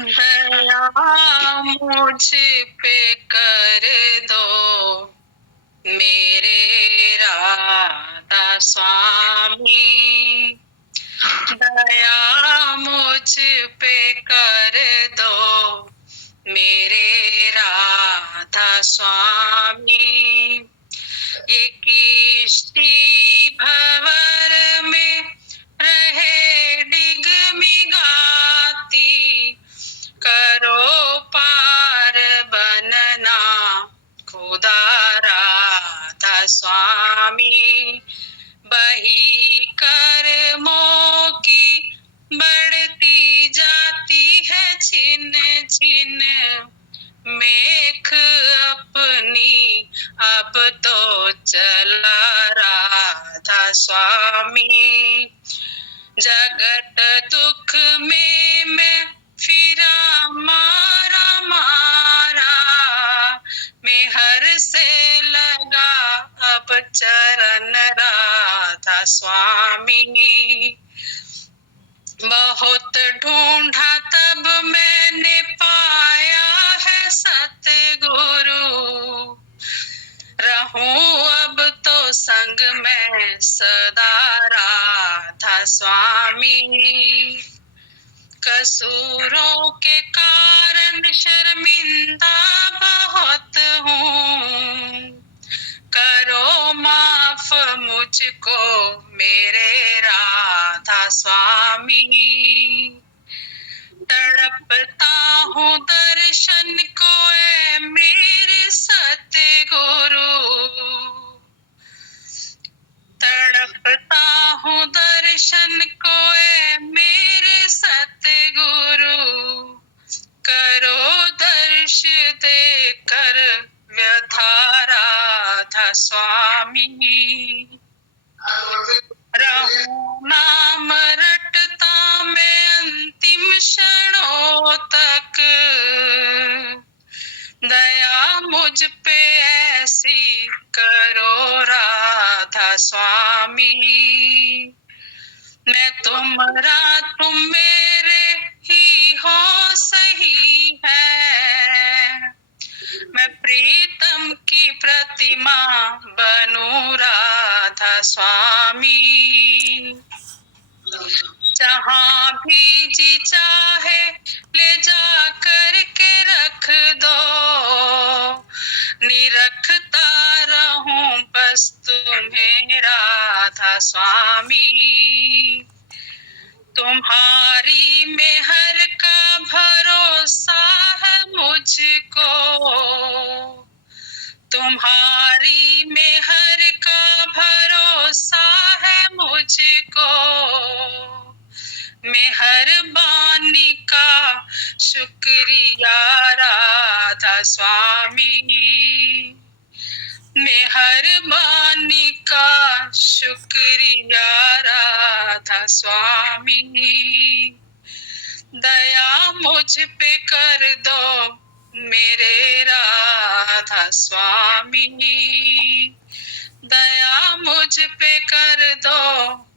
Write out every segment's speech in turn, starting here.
दया मुझ पे कर दो मेरे राधा स्वामी, दया मुझ पे कर दो मेरे राधा स्वामी। ये किश्ती भंवर में रहे डिगमिगाती, करो पार बनना खुदा राधा स्वामी। बही कर्मों की बढ़ती जाती है छिन छिन मेख अपनी, अब तो चला राधा स्वामी। जगत दुख में मैं फिरा मारा मारा, मेहर से लगा अब चरण राधा स्वामी। बहुत ढूंढा तब मैंने पाया है सतगुरु, रहूं अब तो संग में सदा राधा स्वामी। कसूरों के कारण शर्मिंदा बहुत हूँ, करो माफ मुझको मेरे राधा स्वामी। तड़पता हूँ दर्शन को ऐ मेरे सतगुरु, तड़पता हूँ दर्शन को ऐ मेरे सतगुरु, करो दर्श दे कर व्यथा राधा स्वामी। रहूं नाम रटता मैं अंतिम क्षणों तक, दया मुझ पे ऐसी करो राधा स्वामी। मैं तुम्हारा तुम मेरे ही हो सही है, मैं प्रीतम की प्रतिमा बनूं राधा स्वामी। जहाँ भी जी चाहे ले जा कर के रख दो, निरखता रहूं बस तुम्हें राधा स्वामी। तुम्हारी मेहर का भरोसा है मुझको, तुम्हारी मेहर का भरोसा है मुझको, मेहरबानी का शुक्रिया राधा स्वामी। मेहरबानी का शुक्रिया राधा स्वामी। दया मुझ पे कर दो मेरे राधा स्वामी, दया मुझ पे कर दो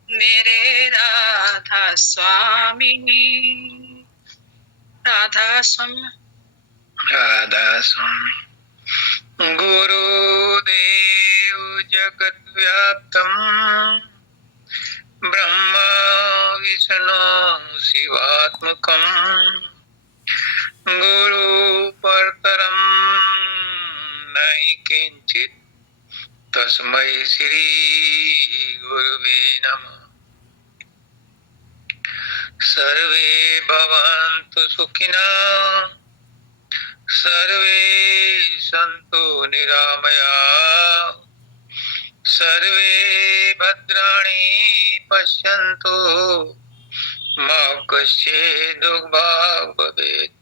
मेरे राधा स्वामी। राधा स्वामी, राधा स्वामी। गुरुदेव जगत व्याप्तम ब्रह्म विष्णु शिवात्मकम, गुरु परतरम नहीं किंचित तस्मै श्री गुरुवे नमः। सर्वे भवन्तु सुखिनः, सर्वे सन्तु निरामया, सर्वे भद्राणि पश्यन्तु मा कश्चित् दुर्भाग् भवेत्।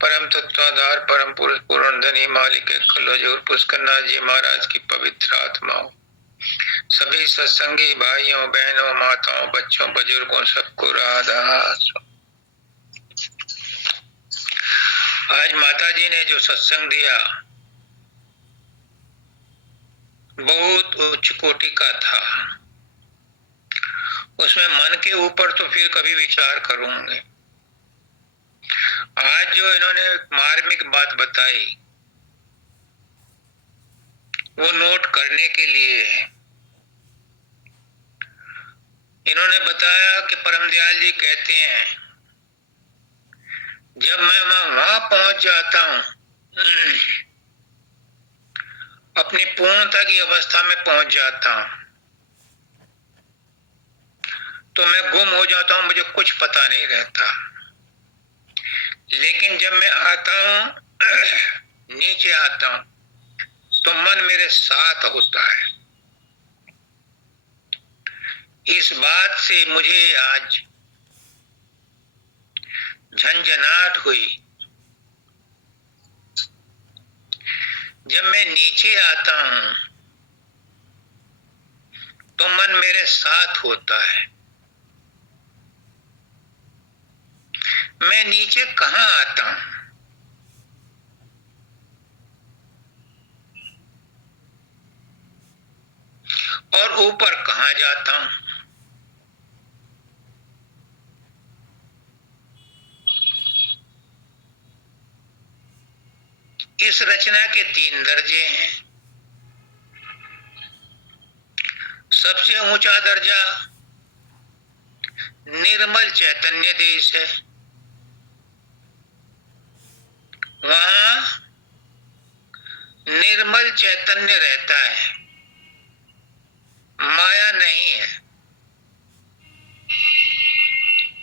परम तत्वाधार परम पुरुष पूर्णधनी मालिक अक्ल हजूर पुष्करनाथ जी महाराज की पवित्र आत्माओं, सभी सत्संगी भाइयों बहनों माताओं बच्चों बुजुर्गों सबको राधा। आज माता जी ने जो सत्संग दिया बहुत उच्च कोटि का था, उसमें मन के ऊपर तो फिर कभी विचार करूंगे। आज जो इन्होंने मार्मिक बात बताई वो नोट करने के लिए है। इन्होंने बताया कि परमदयाल जी कहते हैं जब मैं वहां पहुंच जाता हूं, अपनी पूर्णता की अवस्था में पहुंच जाता हूं, तो मैं गुम हो जाता हूं, मुझे कुछ पता नहीं रहता। लेकिन जब मैं आता हूं, नीचे आता हूं, तो मन मेरे साथ होता है। इस बात से मुझे आज झंझनाहट हुई। जब मैं नीचे आता हूं तो मन मेरे साथ होता है। मैं नीचे कहां आता हूं? और ऊपर कहां जाता हूं? इस रचना के 3 दर्जे हैं। सबसे ऊंचा दर्जा निर्मल चैतन्य देश है। वहां निर्मल चैतन्य रहता है, माया नहीं है।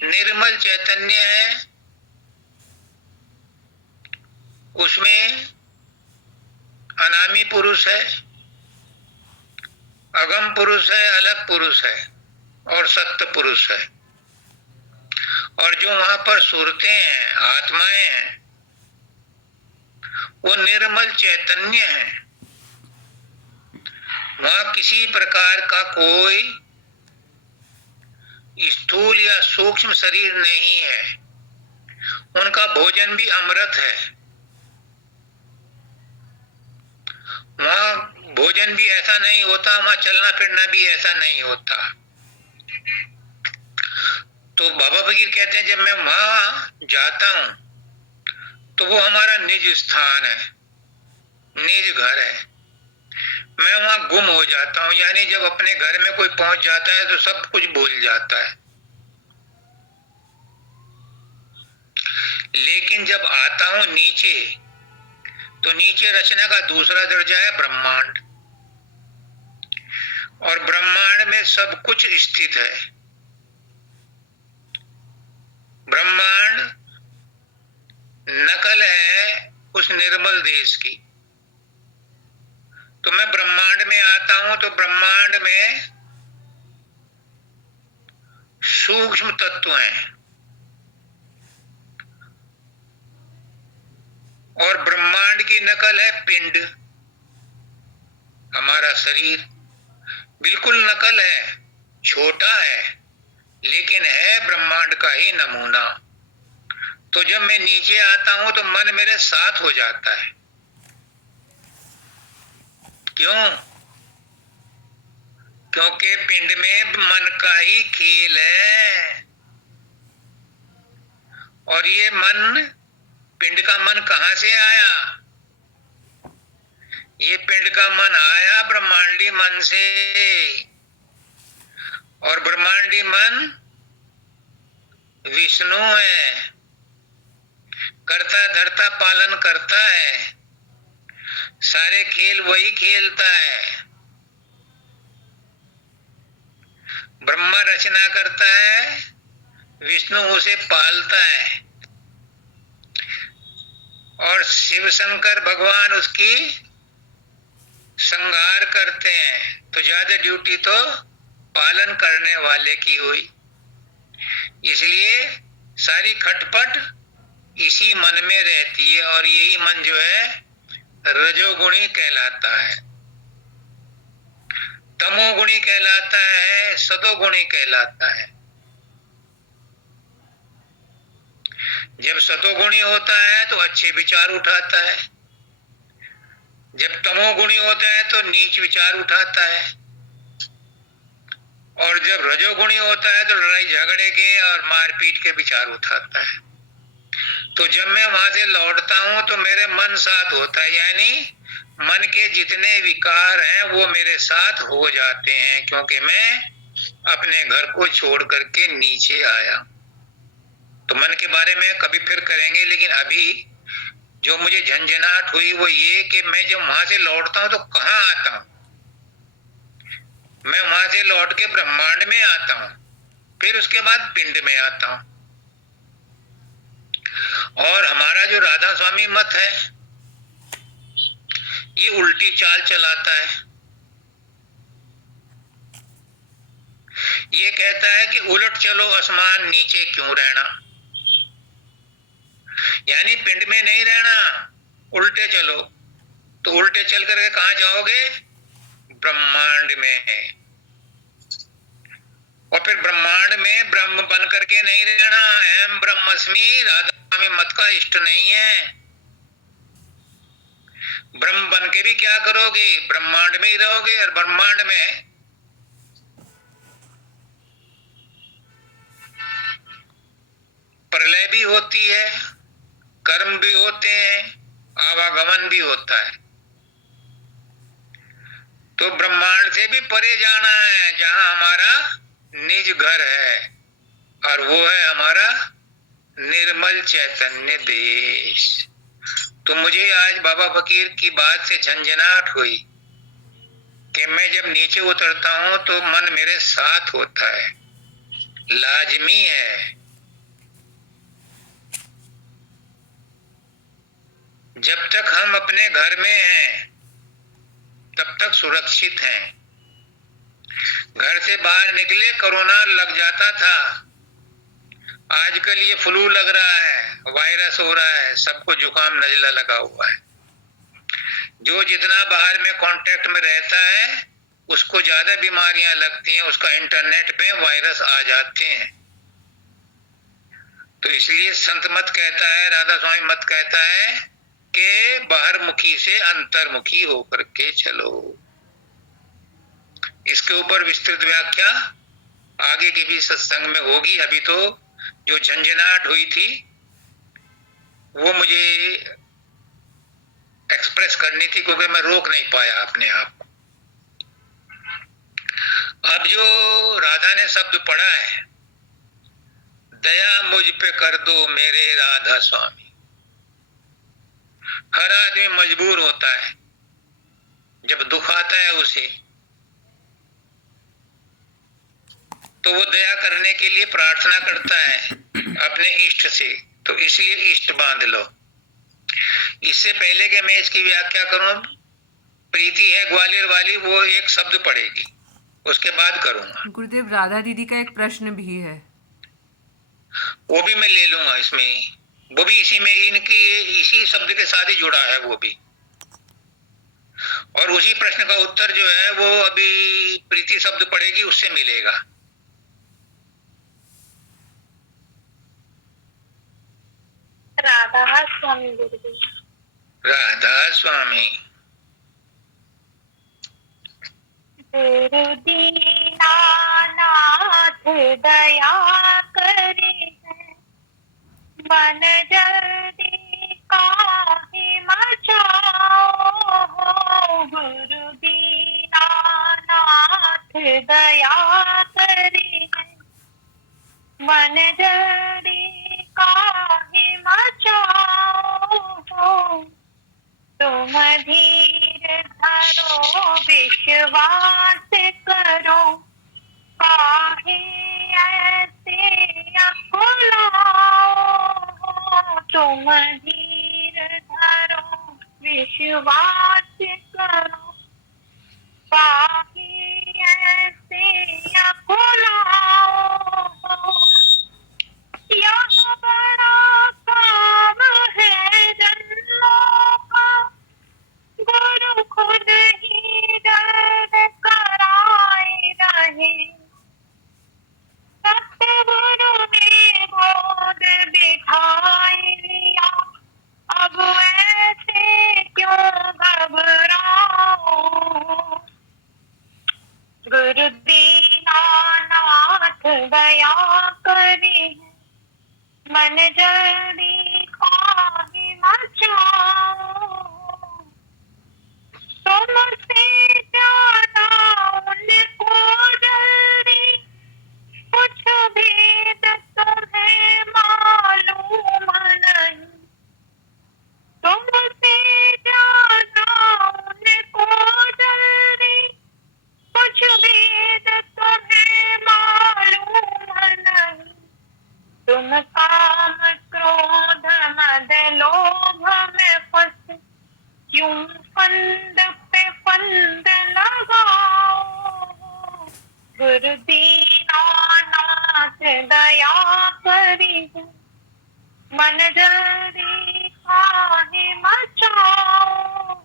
निर्मल चैतन्य है, उसमें अनामी पुरुष है, अगम पुरुष है, अलग पुरुष है और सत्य पुरुष है। और जो वहां पर सुरतें हैं, आत्माएं हैं, वो निर्मल चैतन्य है। वहां किसी प्रकार का कोई स्थूल या सूक्ष्म शरीर नहीं है। उनका भोजन भी अमृत है। वहां भोजन भी ऐसा नहीं होता, वहां चलना फिरना भी ऐसा नहीं होता। तो बाबा फकीर कहते हैं जब मैं वहां जाता हूं तो वो हमारा निज स्थान है, निज घर है। मैं वहां गुम हो जाता हूं, यानी जब अपने घर में कोई पहुंच जाता है तो सब कुछ भूल जाता है। लेकिन जब आता हूं नीचे, तो नीचे रचना का दूसरा दर्जा है ब्रह्मांड। और ब्रह्मांड में सब कुछ स्थित है। ब्रह्मांड नकल है उस निर्मल देश की। तो मैं ब्रह्मांड में आता हूं तो ब्रह्मांड में सूक्ष्म तत्व हैं और ब्रह्मांड की नकल है पिंड। हमारा शरीर बिल्कुल नकल है, छोटा है, लेकिन है ब्रह्मांड का ही नमूना। तो जब मैं नीचे आता हूं तो मन मेरे साथ हो जाता है। क्यों? क्योंकि पिंड में मन का ही खेल है। और ये मन, पिंड का मन कहां से आया? ये पिंड का मन आया ब्रह्मांडी मन से। और ब्रह्मांडी मन विष्णु है, करता धरता पालन करता है, सारे खेल वही खेलता है। ब्रह्मा रचना करता है, विष्णु उसे पालता है और शिव शंकर भगवान उसकी संहार करते हैं। तो ज्यादा ड्यूटी तो पालन करने वाले की हुई। इसलिए सारी खटपट इसी मन में रहती है और यही मन जो है रजोगुणी कहलाता है, तमोगुणी कहलाता है, सतोगुणी कहलाता है। जब सतोगुणी होता है तो अच्छे विचार उठाता है, जब तमोगुणी होता है तो नीच विचार उठाता है, और जब रजोगुणी होता है तो लड़ाई झगड़े के और मारपीट के विचार उठाता है। तो जब मैं वहां से लौटता हूं तो मेरे मन साथ होता है, यानी मन के जितने विकार हैं वो मेरे साथ हो जाते हैं, क्योंकि मैं अपने घर को छोड़ करके नीचे आया। तो मन के बारे में कभी फिर करेंगे, लेकिन अभी जो मुझे झंझनाहट हुई वो ये कि मैं जब वहां से लौटता हूं तो कहाँ आता हूं? मैं वहां से लौट के ब्रह्मांड में आता हूं, फिर उसके बाद पिंड में आता हूं। और हमारा जो राधा स्वामी मत है ये उल्टी चाल चलाता है। ये कहता है कि उलट चलो आसमान नीचे क्यों रहना, यानी पिंड में नहीं रहना, उल्टे चलो। तो उल्टे चल करके कहां जाओगे? ब्रह्मांड में। और फिर ब्रह्मांड में ब्रह्म बन करके नहीं रहना। अहम ब्रह्मस्मि राधा स्वामी मत का इष्ट नहीं है। ब्रह्म बन के भी क्या करोगे? ब्रह्मांड में ही रहोगे, और ब्रह्मांड में प्रलय भी होती है, कर्म भी होते हैं, आवागमन भी होता है। तो ब्रह्मांड से भी परे जाना है, जहां हमारा निज घर है, और वो है हमारा निर्मल चैतन्य देश। तो मुझे आज बाबा फकीर की बात से झंझनाहट हुई कि मैं जब नीचे उतरता हूं तो मन मेरे साथ होता है, लाजमी है। जब तक हम अपने घर में हैं तब तक सुरक्षित हैं। घर से बाहर निकले कोरोना लग जाता था, आजकल ये फ्लू लग रहा है, वायरस हो रहा है, सबको जुकाम नजला लगा हुआ है। जो जितना बाहर में कांटेक्ट में रहता है उसको ज्यादा बीमारियां लगती हैं, उसका इंटरनेट पे वायरस आ जाते हैं। तो इसलिए संत मत कहता है, राधा स्वामी मत कहता है कि बाहर मुखी से अंतर्मुखी होकर के चलो। इसके ऊपर विस्तृत व्याख्या आगे के भी सत्संग में होगी। अभी तो जो झंझनाहट हुई थी वो मुझे एक्सप्रेस करनी थी, क्योंकि मैं रोक नहीं पाया अपने आप को। अब जो राधा ने शब्द पढ़ा है, दया मुझ पे कर दो मेरे राधा स्वामी। हर आदमी मजबूर होता है, जब दुख आता है उसे, तो वो दया करने के लिए प्रार्थना करता है अपने इष्ट से। तो इसलिए इष्ट बांध लो। इससे पहले कि मैं इसकी व्याख्या करूं, प्रीति है ग्वालियर वाली, वो एक शब्द पढ़ेगी, उसके बाद करूंगा। गुरुदेव, राधा दीदी का एक प्रश्न भी है, वो भी मैं ले लूंगा इसमें। वो भी इसी में, इनकी इसी शब्द के साथ ही जुड़ा है वो भी। और उसी प्रश्न का उत्तर जो है वो अभी प्रीति शब्द पढ़ेगी, उससे मिलेगा। राधा स्वामी गुरुदेव। राधा स्वामी। गुरु दीनानाथ दया करे है, मन जल्दी काहे मचाओ। गुरु दीनानाथ दया करे है, मन जल्दी काहे मचाओ। तुम धीर धरो विश्वास करो, काहे ऐसे अकुलाओ। तुम धीर धरो विश्वास करो, काहे ऐसे अकुलाओ। यह बड़ा काम है जन्मों का, गुरु खुद ही दर्द कराए रहे। सतगुरु ने गोद बिठाए लिया, अब ऐसे क्यों घबराओ। गुरु दीनानाथ दया करे, मन जल्दी बचाओ, तुमसे ज्यादा उनको जल्दी कुछ भेद तुम्हें मालूम नहीं, तुमसे ज्यादा उनको जल्दी कुछ भेद तुम्हें मालूम नहीं, तुम काम क्रोध मद लोभ में फंस क्यों फंद पे फंद लगाओ, गुरु दीनानाथ दया करी मन जल्दी काहे मचाओ,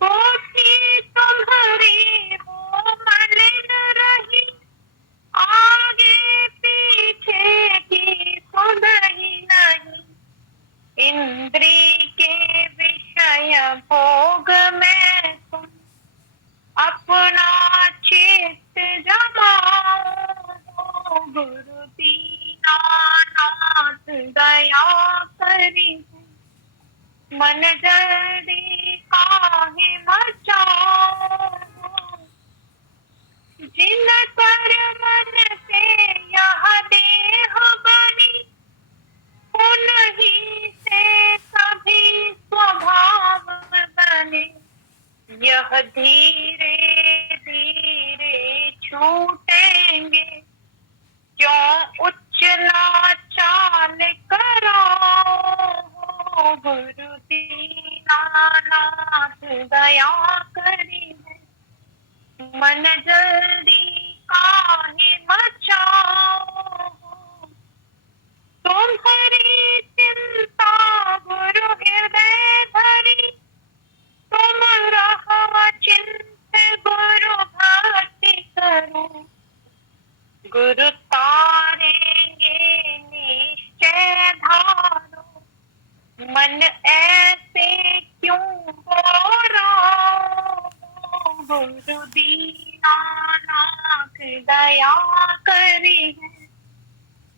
बोसी तुम्हारी हो मलिन रही, आगे पीछे की सुध ही नहीं, इंद्री के विषय भोग में तुम अपना चित्त जमाओ, गुरु दीनानाथ दया करी मन जल्दी काहे मचाओ, जिन पर मन से यह देह बनी उन्हीं से सभी स्वभाव बने, यह धीरे धीरे छूटेंगे, क्यों उच्चला चाल कराओ, गुरु दीनानाथ दया करी मन जल्दी काहे मचाओ, तुम्हारी चिंता गुरु हृदय धरी, तुम रहो चिंत गुरु भक्ति करो, गुरु तारेंगे निश्चय धारो, मन ऐसे क्यों बोलो, गुरु दीनानाथ दया करी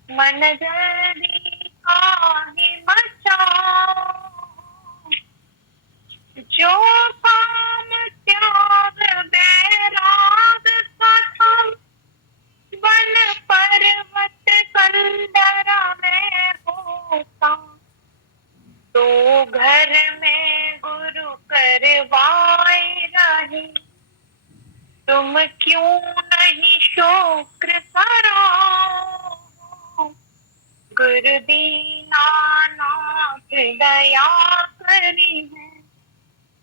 मन जल्दी काहे मचाओ, जो काम त्याग बैराग कथा, वन पर्वत कंदरा में होता, तो घर में गुरु करवाए रहे, तुम क्यों नहीं शुक्र कराओ, गुरु दीनानाथ दया करी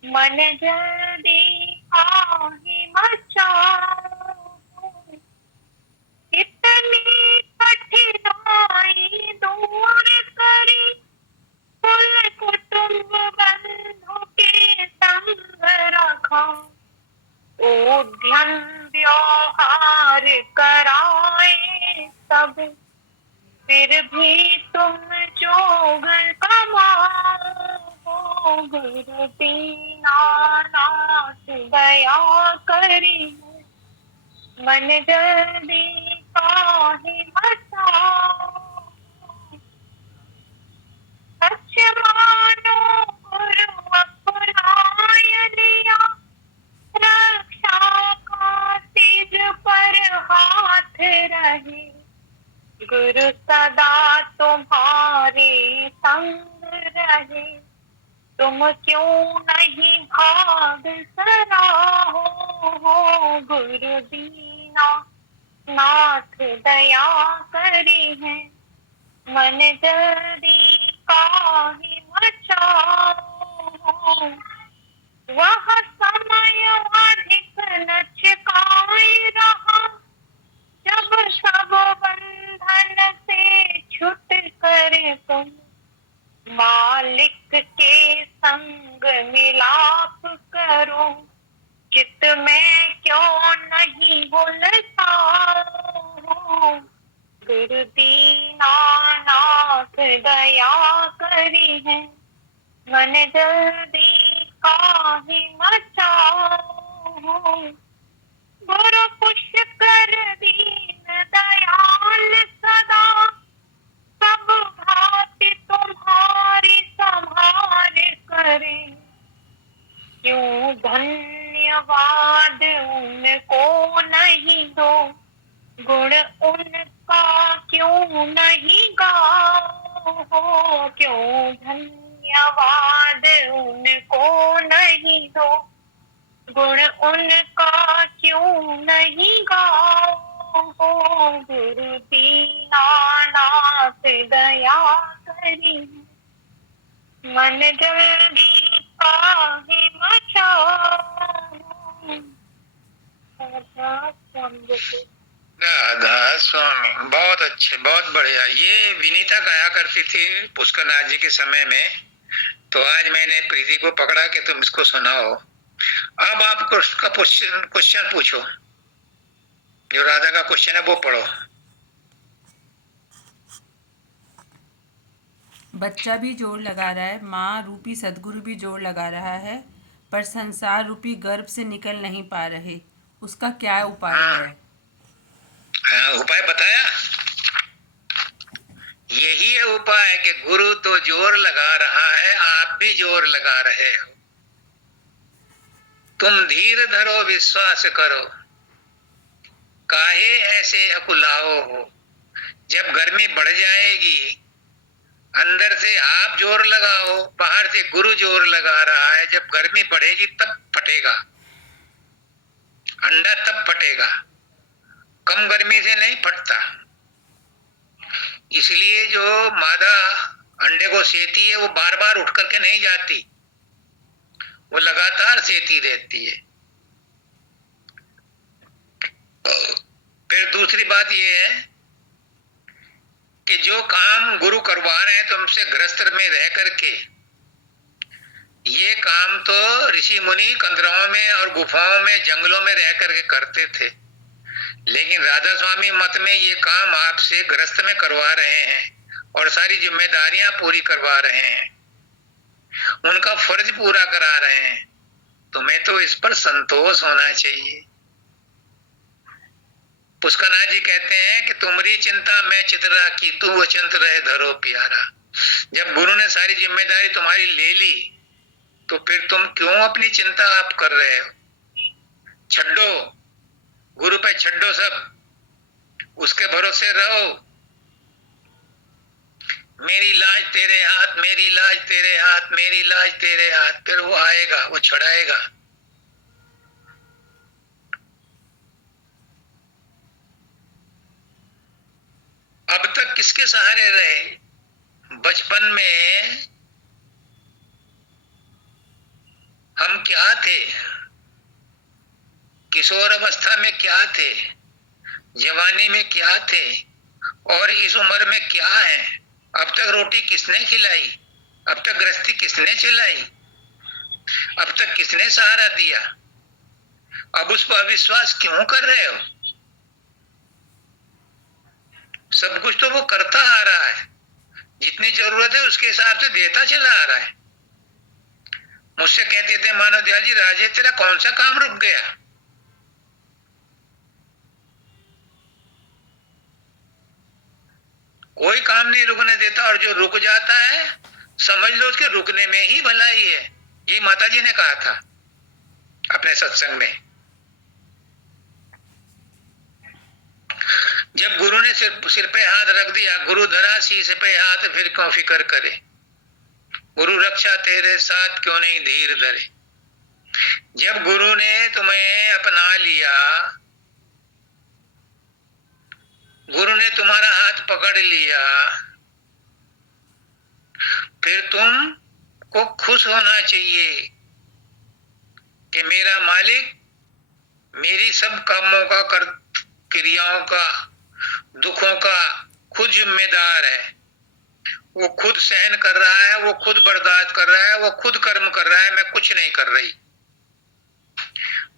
मन जल्दी काहे मचाओ, इतनी कठिनाई दूर करी, कुल कुटुंब बंधु के संग रखा, उद्यम व्यवहार कराए सब, फिर भी तुम जोग कमाओ, गुरु दीनानाथ दया करी मन जल्दी काहे मचाओ, सच मानो गुरु अपनाय लिया, रक्षा का सिर पर हाथ रहे, गुरु सदा तुम्हारे संग रहे, तुम क्यों नहीं भाग सराहो, गुरु दीना नाथ दया करी है मन जल्दी काहे मचाओ, वह समय अधिक न छिपाए रहा, जब सब बंधन से छुट कर तुम मालिक के संग मिलाप करो, चित्त में क्यों नहीं उलझाओ, गुरु दीनानाथ दया करी है मन जल्दी काहे मचाओ, गुरु पुष्कर दीन दयाल सदा, सब भांति तुम्हारी संभाल याद उनको नहीं दो, गुण उनका क्यों नहीं गाओ हो, क्यों धन्यवाद उनको नहीं दो, गुण उनका क्यों नहीं गाओ हो, गुरु दीनानाथ दया करी, मन जल्दी काहे मचाओ। राधा स्वामी, बहुत अच्छे, बहुत बढ़िया। ये विनीता गाया करती थी पुष्करनाथ जी के समय में, तो आज मैंने प्रीति को पकड़ा कि तुम इसको सुनाओ। अब आप उसका क्वेश्चन पूछो, जो राधा का क्वेश्चन है वो पढ़ो। बच्चा भी जोर लगा रहा है, माँ रूपी सदगुरु भी जोर लगा रहा है, पर संसार रूपी गर्भ से निकल नहीं पा रहे, उसका क्या उपाय है? उपाय बताया, यही है उपाय कि गुरु तो जोर लगा रहा है, आप भी जोर लगा रहे हो। तुम धीर धरो, विश्वास करो, काहे ऐसे अकुलाओ हो। जब गर्मी बढ़ जाएगी, अंदर से आप जोर लगाओ, बाहर से गुरु जोर लगा रहा है। जब गर्मी बढ़ेगी तब फटेगा अंडा, तब फटेगा, कम गर्मी से नहीं फटता। इसलिए जो मादा अंडे को सेती है वो बार बार उठ करके नहीं जाती, वो लगातार सेती रहती है। फिर दूसरी बात ये है कि जो काम गुरु करवा रहे हैं तुमसे गृहस्थ में रह करके, ये काम तो ऋषि मुनि कंदराओं में और गुफाओं में जंगलों में रह करके करते थे, लेकिन राधा स्वामी मत में ये काम आपसे गृहस्थ में करवा रहे हैं और सारी जिम्मेदारियां पूरी करवा रहे हैं, उनका फर्ज पूरा करा रहे हैं। तुम्हें तो इस पर संतोष होना चाहिए। पुष्करनाथ जी कहते हैं कि तुम्हारी चिंता मैं चितरा की, तू वचंत रहे धरो प्यारा। जब गुरु ने सारी जिम्मेदारी तुम्हारी ले ली तो फिर तुम क्यों अपनी चिंता आप कर रहे हो? छड्डो, गुरु पे छड्डो सब, उसके भरोसे रहो। मेरी लाज तेरे हाथ, मेरी लाज तेरे हाथ, मेरी लाज तेरे हाथ, फिर वो आएगा, वो छुड़ाएगा। अब तक किसके सहारे रहे? बचपन में हम क्या थे, किशोर अवस्था में क्या थे, जवानी में क्या थे, और इस उम्र में क्या है? अब तक रोटी किसने खिलाई? अब तक गृहस्थी किसने चलाई? अब तक किसने सहारा दिया? अब उस पर विश्वास क्यों कर रहे हो? सब कुछ तो वो करता आ रहा है, जितनी जरूरत है उसके हिसाब से देता चला आ रहा है। मुझसे कहते थे मानव दयाल जी, राजेश तेरा कौन सा काम रुक गया? कोई काम नहीं रुकने देता, और जो रुक जाता है समझ लो उसके रुकने में ही भलाई है। ये माता जी ने कहा था अपने सत्संग में। जब गुरु ने सिर पे हाथ रख दिया, गुरु धरा शीश पे हाथ, फिर क्यों फिक्र करे, गुरु रक्षा तेरे साथ क्यों नहीं धीर धरे। जब गुरु ने तुम्हें अपना लिया, गुरु ने तुम्हारा हाथ पकड़ लिया, फिर तुम को खुश होना चाहिए कि मेरा मालिक मेरी सब कामों का, क्रियाओं का, दुखों का खुद जिम्मेदार है। वो खुद सहन कर रहा है, वो खुद बर्दाश्त कर रहा है, वो खुद कर्म कर रहा है, मैं कुछ नहीं कर रही।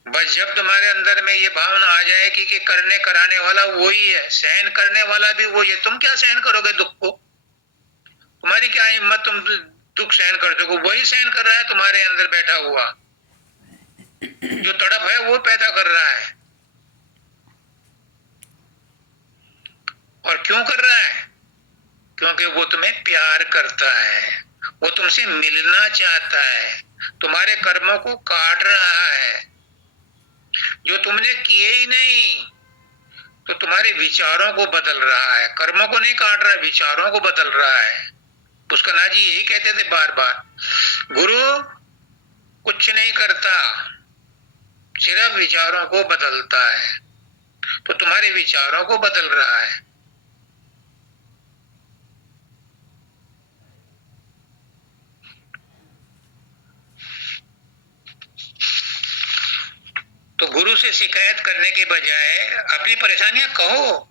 बस जब तुम्हारे अंदर में ये भावना आ जाएगी कि करने कराने वाला वही है, सहन करने वाला भी वही है, तुम क्या सहन करोगे दुख को? तुम्हारी क्या हिम्मत तुम दुख सहन कर सको? वही सहन कर रहा है तुम्हारे अंदर बैठा हुआ, जो तड़प है वो पैदा कर रहा है। और क्यों कर रहा है? क्योंकि वो तुम्हें प्यार करता है, वो तुमसे मिलना चाहता है, तुम्हारे कर्मों को काट रहा है। जो तुमने किए ही नहीं, तो तुम्हारे विचारों को बदल रहा है, कर्मों को नहीं काट रहा है, विचारों को बदल रहा है। पुष्करनाथ जी यही कहते थे बार बार, गुरु कुछ नहीं करता, सिर्फ विचारों को बदलता है। तो तुम्हारे विचारों को बदल रहा है। तो गुरु से शिकायत करने के बजाय अपनी परेशानियां कहो।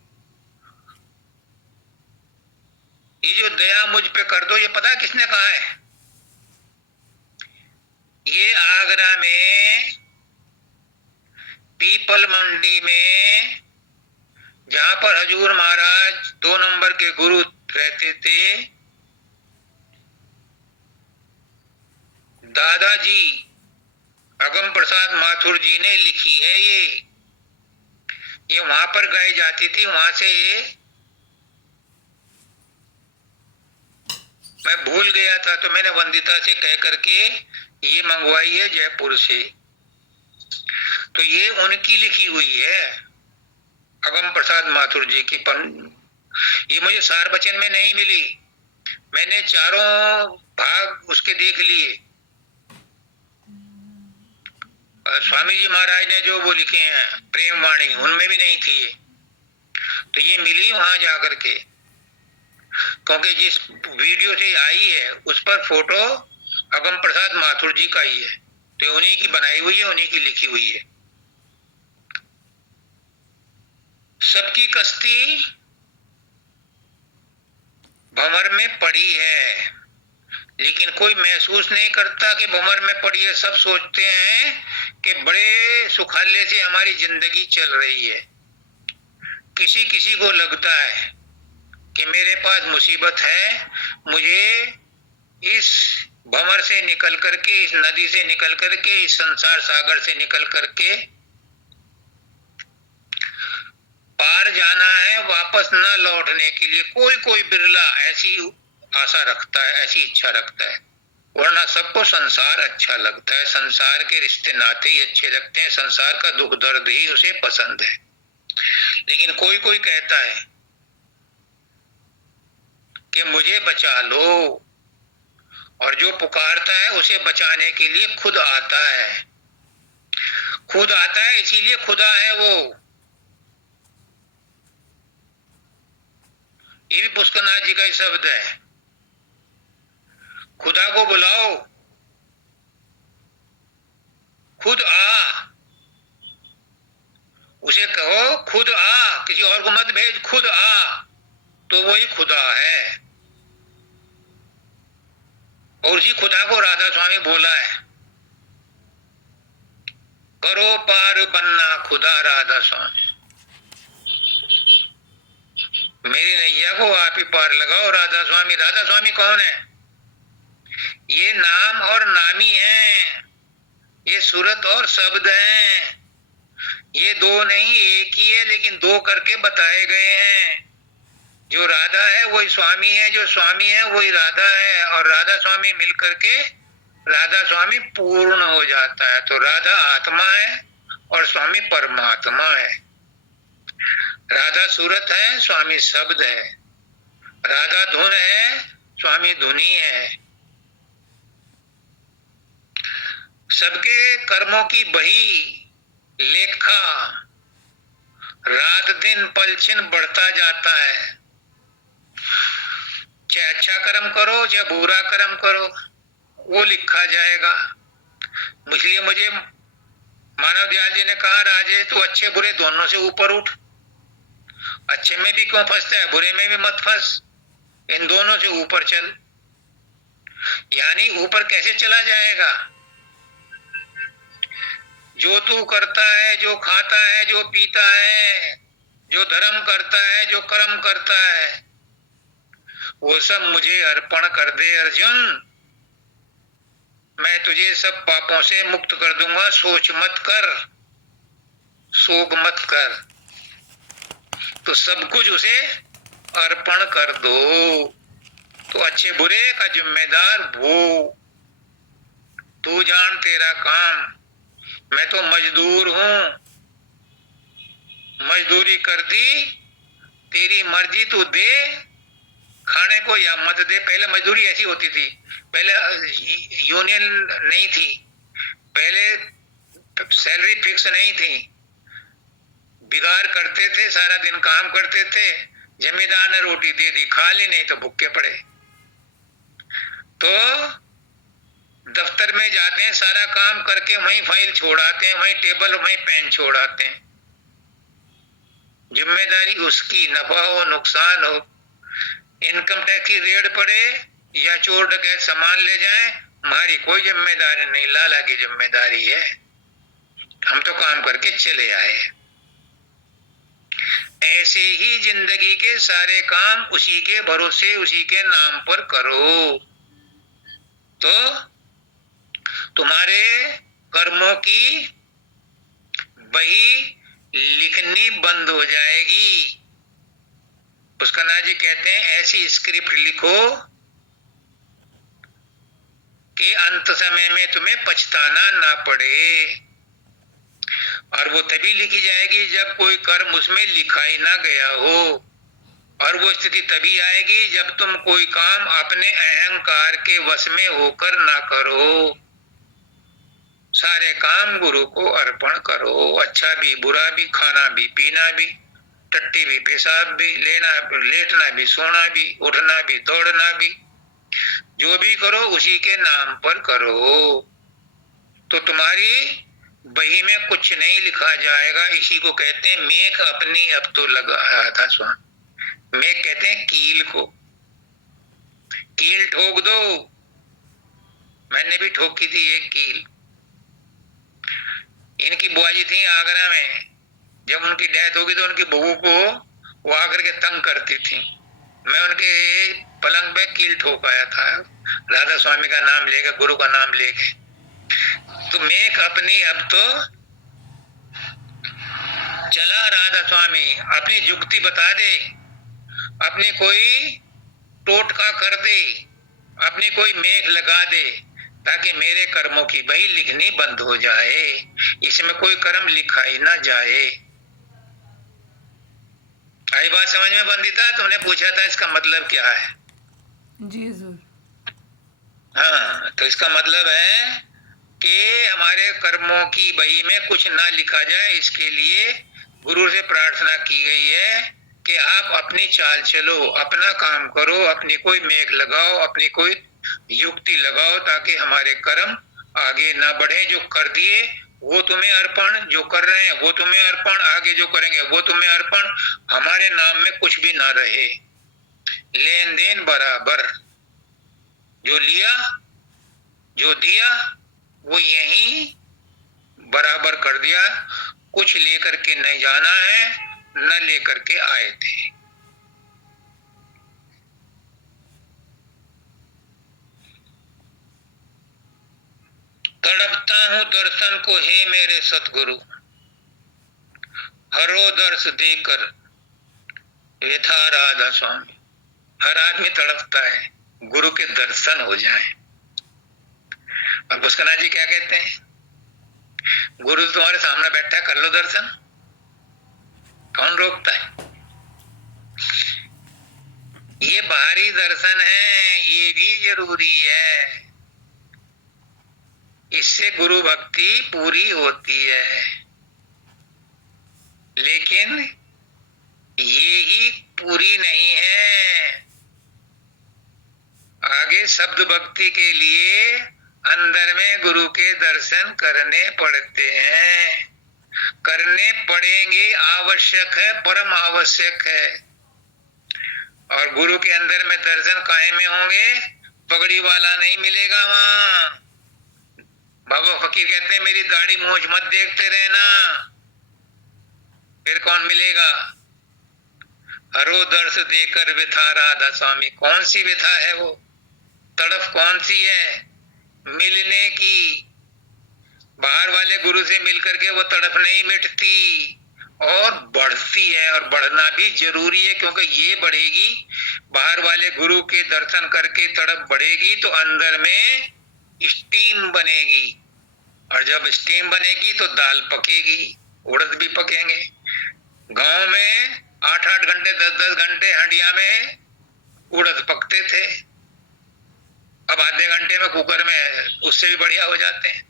ये जो दया मुझ पे कर दो, ये पता किसने कहा है? ये आगरा में पीपल मंडी में, जहां पर हजूर महाराज 2 नंबर के गुरु रहते थे, दादाजी अगम प्रसाद माथुर जी ने लिखी है। ये वहां पर गाई जाती थी। वहां से मैं भूल गया था, तो मैंने वंदिता से कह करके ये मंगवाई है जयपुर से। तो ये उनकी लिखी हुई है, अगम प्रसाद माथुर जी की। ये मुझे सार बचन में नहीं मिली, मैंने चारों भाग उसके देख लिए। स्वामी जी महाराज ने जो वो लिखे हैं प्रेम वाणी, उनमें भी नहीं थी। तो ये मिली वहां जाकर के, क्योंकि जिस वीडियो से आई है उस पर फोटो अगम प्रसाद माथुर जी का ही है। तो उन्हीं की बनाई हुई है, उन्हीं की लिखी हुई है। सबकी कश्ती भंवर में पड़ी है, लेकिन कोई महसूस नहीं करता कि भंवर में पड़ी है। सब सोचते हैं कि बड़े सुखाले से हमारी जिंदगी चल रही है। किसी किसी को लगता है कि मेरे पास मुसीबत है, मुझे इस भंवर से निकल करके, इस नदी से निकल करके, इस संसार सागर से निकल करके पार जाना है, वापस न लौटने के लिए। कोई कोई बिरला ऐसी आशा रखता है, ऐसी इच्छा रखता है, वरना सबको संसार अच्छा लगता है। संसार के रिश्ते नाते ही अच्छे लगते हैं, संसार का दुख दर्द ही उसे पसंद है। लेकिन कोई कोई कहता है कि मुझे बचा लो, और जो पुकारता है उसे बचाने के लिए खुद आता है। खुद आता है, इसीलिए खुदा है वो। ये भी पुष्करनाथ जी का ही शब्द है। खुदा को बुलाओ, खुद आ, उसे कहो खुद आ, किसी और को मत भेज, खुद आ, तो वही खुदा है। और उसी खुदा को राधा स्वामी बोला है, करो पार बनना खुदा राधा स्वामी, मेरी नैया को आप ही पार लगाओ राधा स्वामी। राधा स्वामी कौन है? ये नाम और नामी है, ये सूरत और शब्द हैं। ये दो नहीं, एक ही है, लेकिन दो करके बताए गए हैं। जो राधा है वही स्वामी है, जो स्वामी है वही राधा है, और राधा स्वामी मिल करके राधा स्वामी पूर्ण हो जाता है। तो राधा आत्मा है और स्वामी परमात्मा है। राधा सूरत है, स्वामी शब्द है। राधा धुन है, स्वामी धुनी है। सबके कर्मों की बही लेखा रात दिन पलछिन बढ़ता जाता है। चाहे अच्छा कर्म करो चाहे बुरा कर्म करो, वो लिखा जाएगा। इसलिए मुझे मानव दयाल जी ने कहा, राजे तू अच्छे बुरे दोनों से ऊपर उठ। अच्छे में भी क्यों फंसता है, बुरे में भी मत फंस, इन दोनों से ऊपर चल। यानी ऊपर कैसे चला जाएगा? जो तू करता है, जो खाता है, जो पीता है, जो धर्म करता है, जो कर्म करता है, वो सब मुझे अर्पण कर दे अर्जुन। मैं तुझे सब पापों से मुक्त कर दूंगा। सोच मत कर, शोक मत कर, तो सब कुछ उसे अर्पण कर दो। तो अच्छे बुरे का जिम्मेदार वो, तू जान तेरा काम। मैं तो मजदूर हूं, मजदूरी कर दी, तेरी मर्जी, तू दे खाने को या मत दे। पहले मजदूरी ऐसी होती थी, पहले यूनियन नहीं थी, पहले सैलरी फिक्स नहीं थी, बिगाड़ करते थे, सारा दिन काम करते थे, जमींदार ने रोटी दे दी, खा ली, नहीं तो भूखे पड़े। तो दफ्तर में जाते हैं, सारा काम करके वहीं फाइल छोड़ाते हैं, वहीं टेबल, वहीं पेन छोड़ाते हैं। जिम्मेदारी उसकी, नफा हो नुकसान हो, इनकम टैक्स की रेड पड़े या चोर डकैत सामान ले जाए, हमारी कोई जिम्मेदारी नहीं, लाला की जिम्मेदारी है। हम तो काम करके चले आए। ऐसे ही जिंदगी के सारे काम उसी के भरोसे, उसी के नाम पर करो, तो तुम्हारे कर्मों की बही लिखनी बंद हो जाएगी। पुष्करनाथ जी कहते हैं ऐसी स्क्रिप्ट लिखो कि अंत समय में तुम्हें पछताना ना पड़े। और वो तभी लिखी जाएगी जब कोई कर्म उसमें लिखा ही ना गया हो, और वो स्थिति तभी आएगी जब तुम कोई काम अपने अहंकार के वश में होकर ना करो। सारे काम गुरु को अर्पण करो, अच्छा भी बुरा भी, खाना भी पीना भी, टट्टी भी पेशाब भी, लेना लेटना भी, सोना भी, उठना भी, दौड़ना भी, जो भी करो उसी के नाम पर करो, तो तुम्हारी बही में कुछ नहीं लिखा जाएगा। इसी को कहते हैं मेघ अपनी अब तो लगाया था स्वामी। मेघ कहते हैं कील को, कील ठोक दो। मैंने भी ठोकी थी एक कील। इनकी बुआ जी थी आगरा में, जब उनकी डेथ होगी तो उनकी बहू को वो आकर के तंग करती थी। मैं उनके पलंग पे कील ठोकाया था, राधा स्वामी का नाम लेके, गुरु का नाम लेके। तो मेघ अपनी अब तो चला राधा स्वामी, अपनी जुक्ति बता दे, अपनी कोई टोटका कर दे, अपनी कोई मेघ लगा दे, ताकि मेरे कर्मों की बही लिखनी बंद हो जाए, इसमें कोई कर्म लिखा ही ना जाए। आई बात समझ में बंदिता? तुमने पूछा था इसका मतलब क्या है? जी हुजूर। हाँ, तो इसका मतलब है कि हमारे कर्मों की बही में कुछ ना लिखा जाए, इसके लिए गुरु से प्रार्थना की गई है कि आप अपनी चाल चलो, अपना काम करो, अपनी कोई मेघ लगाओ, अपनी कोई युक्ति लगाओ, ताकि हमारे कर्म आगे ना बढ़े। जो कर दिए वो तुम्हें अर्पण, जो कर रहे हैं वो तुम्हें अर्पण, आगे जो करेंगे वो तुम्हें अर्पण, हमारे नाम में कुछ भी ना रहे। लेन देन बराबर, जो लिया जो दिया वो यही बराबर कर दिया, कुछ लेकर के नहीं जाना है, न लेकर के आए थे। तड़पता हूं दर्शन को हे मेरे सतगुरु, हरो दर्श देकर यथा राधा स्वामी। हर आदमी तड़पता है गुरु के दर्शन हो जाए। अब पुष्करनाथ जी क्या कहते हैं? गुरु तुम्हारे सामने बैठा है, कर लो दर्शन, कौन रोकता है? ये बाहरी दर्शन है, ये भी जरूरी है, इससे गुरु भक्ति पूरी होती है। लेकिन ये ही पूरी नहीं है, आगे शब्द भक्ति के लिए अंदर में गुरु के दर्शन करने पड़ते हैं, करने पड़ेंगे, आवश्यक है, परम आवश्यक है। और गुरु के अंदर में दर्शन काहे में होंगे? पगड़ी वाला नहीं मिलेगा वहां। बाबा फकीर कहते हैं मेरी दाढ़ी मूंछ मत देखते रहना, फिर कौन मिलेगा? हरो दर्श देकर व्यथा राधा स्वामी। कौन सी व्यथा है वो? तड़फ कौन सी है? मिलने की। बाहर वाले गुरु से मिलकर के वो तड़फ नहीं मिटती और बढ़ती है, और बढ़ना भी जरूरी है, क्योंकि ये बढ़ेगी, बाहर वाले गुरु के दर्शन करके तड़प बढ़ेगी तो अंदर में स्टीम बनेगी, और जब स्टीम बनेगी तो दाल पकेगी, उड़द भी पकेंगे। गांव में 8-8 घंटे 10-10 घंटे हंडिया में उड़द पकते थे, अब आधे घंटे में कुकर में उससे भी बढ़िया हो जाते हैं।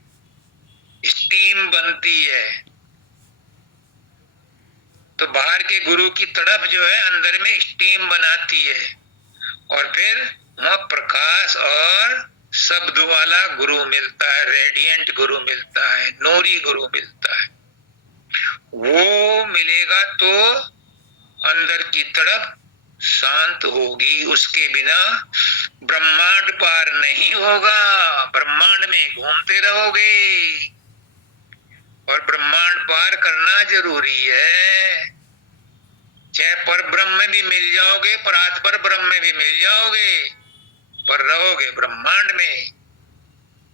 स्टीम बनती है। तो बाहर के गुरु की तड़प जो है अंदर में स्टीम बनाती है, और फिर वहां प्रकाश और शब्द वाला गुरु मिलता है, रेडियंट गुरु मिलता है, नूरी गुरु मिलता है। वो मिलेगा तो अंदर की तड़प शांत होगी, उसके बिना ब्रह्मांड पार नहीं होगा। ब्रह्मांड में घूमते रहोगे, और ब्रह्मांड पार करना जरूरी है। चाहे पर ब्रह्म में भी मिल जाओगे, परात्पर ब्रह्म में भी मिल जाओगे, पर रहोगे ब्रह्मांड में।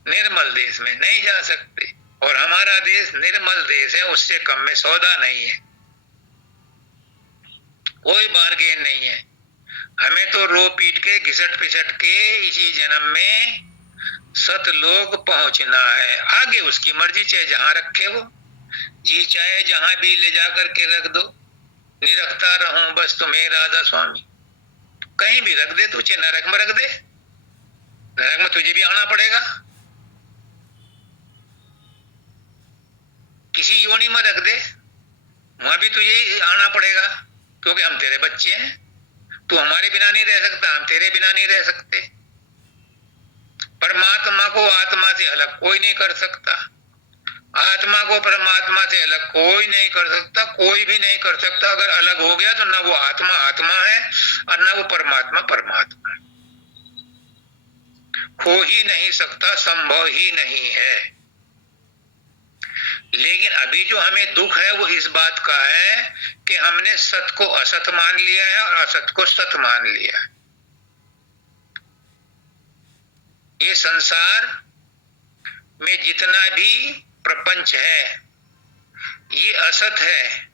निर्मल देश में नहीं जा सकते, और हमारा देश निर्मल देश है, उससे कम में सौदा नहीं है, कोई बार्गेन नहीं है। हमें तो रो पीट के घिसट पिसट के इसी जन्म में सतलोक पहुंचना है। आगे उसकी मर्जी, चाहे जहां रखे वो जी, चाहे जहां भी ले जाकर के रख दो। निरखता रहूं बस तुम्हें राधा स्वामी, कहीं भी रख दे तू, चाहे नरक में रख दे, नरक में तुझे भी आना पड़ेगा। किसी योनि में रख दे, वहां भी तुझे आना पड़ेगा, क्योंकि हम तेरे बच्चे हैं। तू हमारे बिना नहीं रह सकता, हम तेरे बिना नहीं रह सकते। परमात्मा को आत्मा से अलग कोई नहीं कर सकता, आत्मा को परमात्मा से अलग कोई नहीं कर सकता, कोई भी नहीं कर सकता। अगर अलग हो गया तो ना वो आत्मा आत्मा है और ना वो परमात्मा परमात्मा है, हो ही नहीं सकता, संभव ही नहीं है। लेकिन अभी जो हमें दुख है वो इस बात का है कि हमने सत को असत मान लिया है और असत को सत मान लिया है। ये संसार में जितना भी प्रपंच है ये असत है,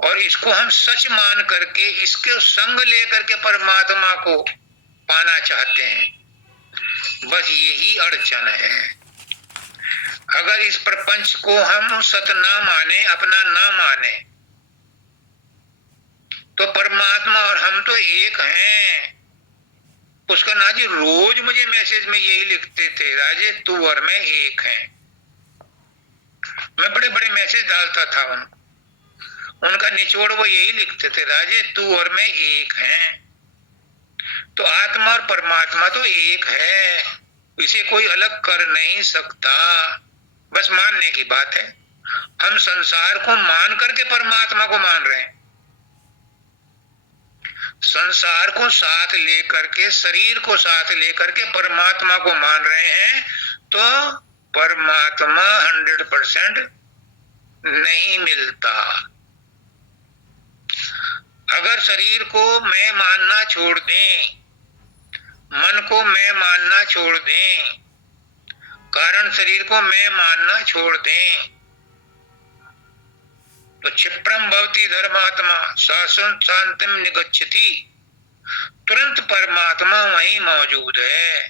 और इसको हम सच मान करके इसके संग लेकर के परमात्मा को पाना चाहते हैं। बस यही अड़चन है। अगर इस प्रपंच को हम सत ना माने, अपना ना माने, तो परमात्मा और हम तो एक हैं। उसका ना जी रोज मुझे मैसेज में यही लिखते थे, राजेश तू और मैं एक हैं। मैं बड़े बड़े मैसेज डालता था उनको, उनका निचोड़ वो यही लिखते थे, राजेश तू और मैं एक हैं। तो आत्मा और परमात्मा तो एक है, इसे कोई अलग कर नहीं सकता, बस मानने की बात है। हम संसार को मान करके परमात्मा को मान रहे हैं, संसार को साथ लेकर के, शरीर को साथ लेकर के परमात्मा को मान रहे हैं, तो परमात्मा 100% नहीं मिलता। अगर शरीर को मैं मानना छोड़ दें, मन को मैं मानना छोड़ दें, कारण शरीर को मैं मानना छोड़ दें, तो क्षिप्रम भवति धर्मात्मा शासन शांतिम निगच्छति, तुरंत परमात्मा वहीं मौजूद है।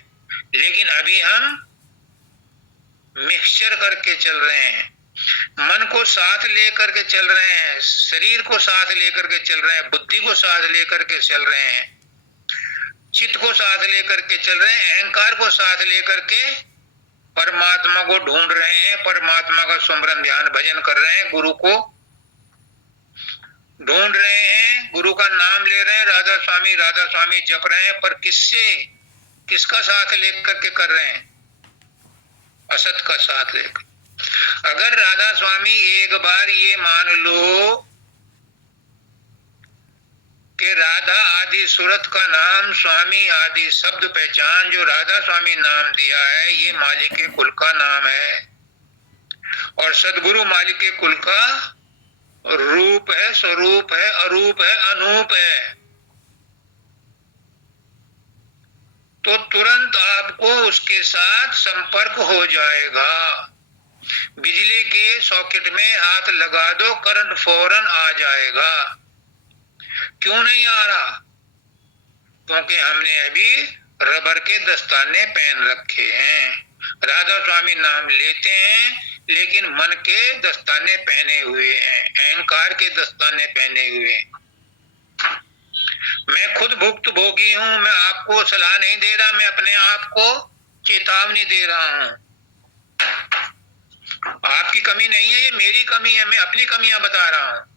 लेकिन अभी हम मिक्सचर करके चल रहे हैं, मन को साथ लेकर के चल रहे हैं, शरीर को साथ लेकर के चल रहे हैं, बुद्धि को साथ लेकर के चल रहे हैं, चित्त को साथ लेकर के चल रहे हैं, अहंकार को साथ लेकर के परमात्मा को ढूंढ रहे हैं, परमात्मा का सुमरन ध्यान भजन कर रहे हैं, गुरु को ढूंढ रहे हैं, गुरु का नाम ले रहे हैं, राधा स्वामी जप रहे हैं, पर किससे, किसका साथ लेकर के कर रहे हैं? असत का साथ लेकर। अगर राधा स्वामी एक बार ये मान लो कि राधा आदि सूरत का नाम, स्वामी आदि शब्द पहचान, जो राधा स्वामी नाम दिया है ये मालिक के कुल का नाम है, और सदगुरु मालिक के कुल का रूप है, स्वरूप है, अरूप है, अनूप है, तो तुरंत आपको उसके साथ संपर्क हो जाएगा। बिजली के सॉकेट में हाथ लगा दो, करंट फौरन आ जाएगा। क्यों नहीं आ रहा? क्योंकि हमने अभी रबर के दस्ताने पहन रखे हैं, राधा स्वामी नाम लेते हैं लेकिन मन के दस्ताने पहने हुए हैं, अहंकार के दस्ताने पहने हुए हैं। मैं खुद भुक्त भोगी हूं, मैं आपको सलाह नहीं दे रहा, मैं अपने आप को चेतावनी दे रहा हूं। आपकी कमी नहीं है, ये मेरी कमी है, मैं अपनी कमियां बता रहा हूं।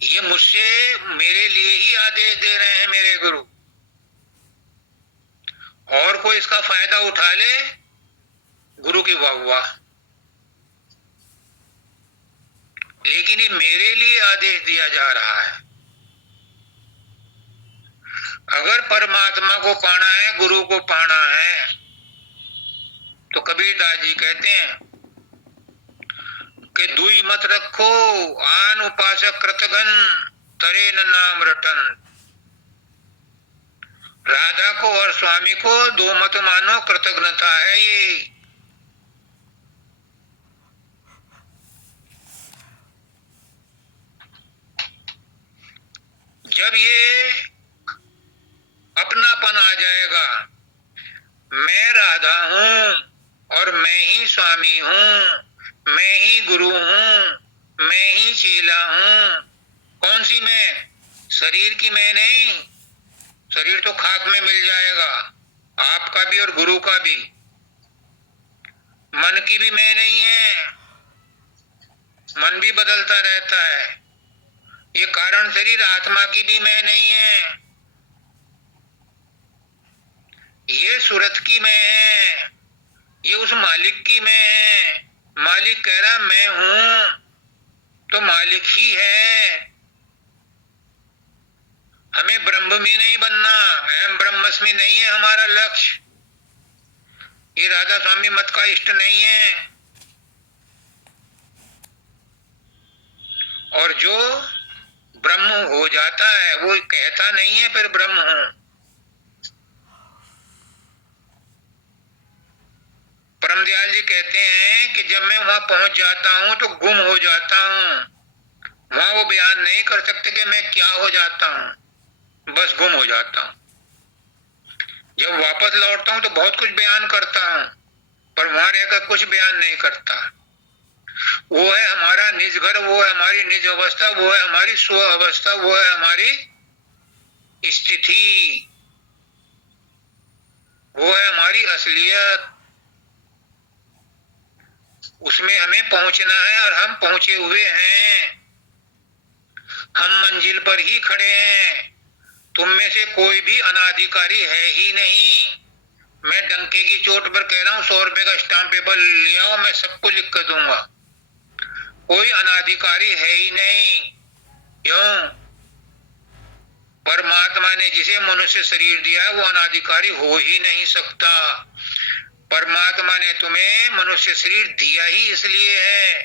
ये मुझसे मेरे लिए ही आदेश दे रहे हैं मेरे गुरु, और कोई इसका फायदा उठा ले, गुरु की वाह वाह, लेकिन ये मेरे लिए आदेश दिया जा रहा है। अगर परमात्मा को पाना है, गुरु को पाना है, तो कबीरदास जी कहते हैं कि दुई मत रखो आन उपासक कृतघन तरे न नाम रटन। राधा को और स्वामी को दो मत मानो, कृतज्ञता है ये। जब ये अपनापन आ जाएगा, मैं राधा हूं और मैं ही स्वामी हूं, मैं ही गुरु हूं, मैं ही चेला हूं। कौन सी मैं? शरीर की मैं नहीं, शरीर तो खाक में मिल जाएगा, आपका भी और गुरु का भी। मन की भी मैं नहीं है, मन भी बदलता रहता है। ये कारण शरीर आत्मा की भी मैं नहीं है, ये सूरत की मैं है, ये उस मालिक की मैं है। मालिक कह रहा मैं हूं, तो मालिक ही है। हमें ब्रह्म भी नहीं बनना, अहम ब्रह्मस्मि नहीं है हमारा लक्ष्य। ये राधा स्वामी मत का इष्ट नहीं है। और जो ब्रह्म हो जाता है वो कहता नहीं है फिर ब्रह्म हूं। परमदयाल जी कहते हैं कि जब मैं वहां पहुंच जाता हूं तो गुम हो जाता हूं। वहां वो बयान नहीं कर सकते कि मैं क्या हो जाता हूं, बस गुम हो जाता हूं। जब वापस लौटता हूं तो बहुत कुछ बयान करता हूं, पर वहां रहकर कुछ बयान नहीं करता। वो है हमारा निज घर, वो है हमारी निज अवस्था, वो है हमारी स्व अवस्था, वो है हमारी स्थिति, वो है हमारी असलियत। उसमें हमें पहुंचना है और हम पहुंचे हुए हैं। हम मंजिल पर ही खड़े हैं। तुम में से कोई भी अनाधिकारी है ही नहीं। मैं डंके की चोट पर कह रहा हूं, 100 रुपए का स्टाम्प पेपर ले आओ, मैं सबको लिख कर दूंगा। कोई अनाधिकारी है ही नहीं। क्यों? परमात्मा ने जिसे मनुष्य शरीर दिया है वो अनाधिकारी हो ही नहीं सकता। परमात्मा ने तुम्हें मनुष्य शरीर दिया ही इसलिए है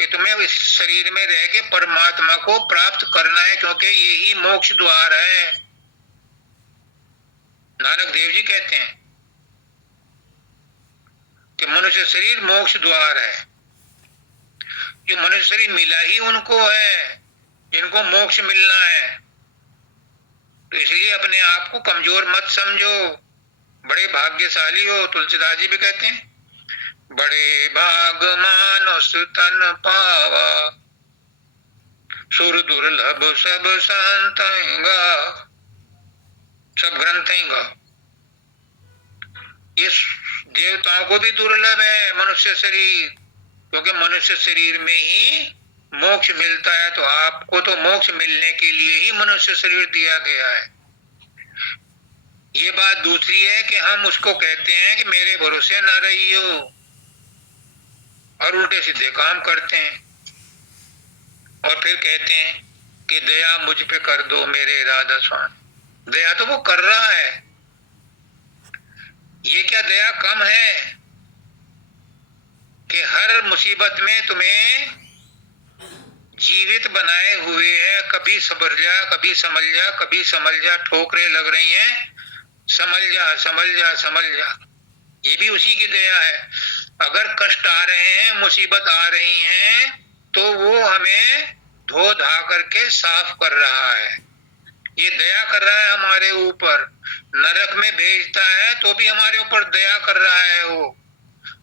कि तुम्हें इस शरीर में रह के परमात्मा को प्राप्त करना है, क्योंकि यही मोक्ष द्वार है। नानक देव जी कहते हैं कि मनुष्य शरीर मोक्ष द्वार है। ये मनुष्य शरीर मिला ही उनको है जिनको मोक्ष मिलना है। तो इसलिए अपने आप को कमजोर मत समझो, बड़े भाग्यशाली हो। तुलसीदास जी भी कहते हैं, बड़े भाग मानुष तन पावा, सुर दुर्लभ सब शांतगा। सब ग्रंथेगा। ये देवताओं को भी दुर्लभ है मनुष्य शरीर, क्योंकि मनुष्य शरीर में ही मोक्ष मिलता है। तो आपको तो मोक्ष मिलने के लिए ही मनुष्य शरीर दिया गया है। ये बात दूसरी है कि हम उसको कहते हैं कि मेरे भरोसे न रहियो, और उल्टे सीधे काम करते हैं। और फिर कहते हैं कि दया मुझ पे कर दो मेरे राधा स्वामी। दया तो वो कर रहा है, ये क्या दया कम है कि हर मुसीबत में तुम्हें जीवित बनाए हुए है। कभी सबर जा, कभी संभल जा, कभी संभल जा, ठोकरें लग रही हैं, संभल जा संभल जा संभल जा। ये भी उसी की दया है। अगर कष्ट आ रहे हैं, मुसीबत आ रही हैं, तो वो हमें धो धा करके साफ कर रहा है। ये दया कर रहा है हमारे ऊपर। नरक में भेजता है तो भी हमारे ऊपर दया कर रहा है वो,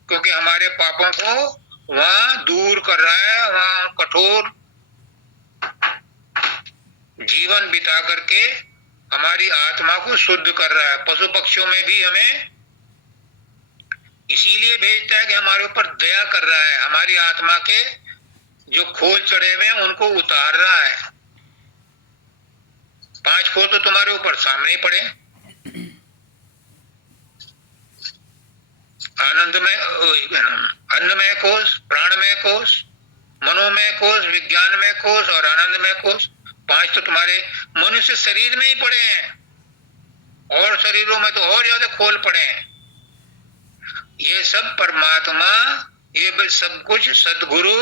क्योंकि हमारे पापों को वहां दूर कर रहा है, वहां कठोर जीवन बिता करके हमारी आत्मा को शुद्ध कर रहा है। पशु पक्षियों में भी हमें इसीलिए भेजता है कि हमारे ऊपर दया कर रहा है, हमारी आत्मा के जो खोल चढ़े हुए हैं उनको उतार रहा है। 5 खोल तो तुम्हारे ऊपर सामने ही पड़े, आनंदमय, अन्नमय कोश, प्राणमय कोश, मनोमय कोश, विज्ञानमय कोश और आनंदमय कोश। 5 तो तुम्हारे मनुष्य शरीर में ही पड़े हैं, और शरीरों में तो और ज्यादा खोल पड़े हैं। ये सब परमात्मा, ये सब कुछ सदगुरु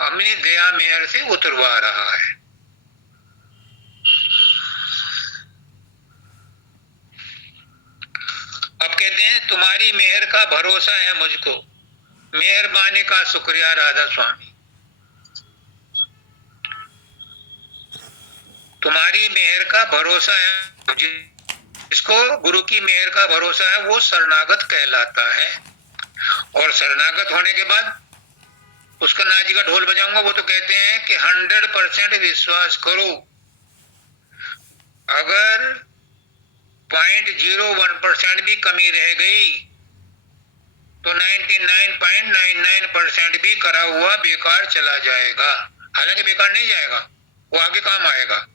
अपनी दया मेहर से उतरवा रहा है। अब कहते हैं तुम्हारी मेहर का भरोसा है मुझको, मेहरबानी का शुक्रिया राधा स्वामी। तुम्हारी मेहर का भरोसा है मुझे, जिसको गुरु की मेहर का भरोसा है वो शरणागत कहलाता है। और शरणागत होने के बाद उसका नाजी का ढोल बजाऊंगा। वो तो कहते हैं कि 100% विश्वास करो, अगर 0.01% भी कमी रह गई तो 99.99% भी करा हुआ बेकार चला जाएगा। हालांकि बेकार नहीं जाएगा, वो आगे काम आएगा,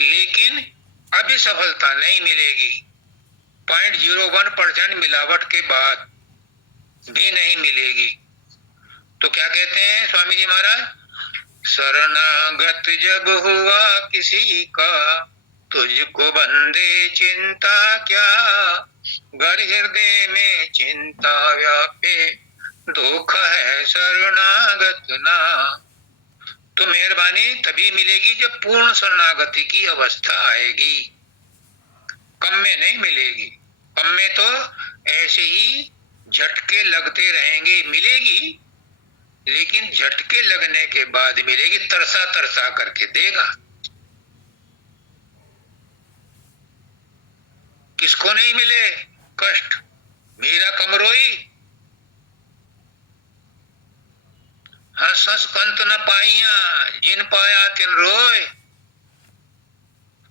लेकिन अभी सफलता नहीं मिलेगी। 0.01% मिलावट के बाद भी नहीं मिलेगी। तो क्या कहते हैं स्वामी जी महाराज, शरणागत जब हुआ किसी का, तुझको बंदे चिंता क्या, घर हृदय में चिंता व्यापे, दुख है शरणागत ना। तो मेहरबानी तभी मिलेगी जब पूर्ण शरणागति की अवस्था आएगी, कम में नहीं मिलेगी। कम में तो ऐसे ही झटके लगते रहेंगे, मिलेगी लेकिन झटके लगने के बाद मिलेगी, तरसा तरसा करके देगा। किसको नहीं मिले कष्ट, मीरा कमरोई, हंस हंस पंत न पाइया, जिन पाया तिन रोए।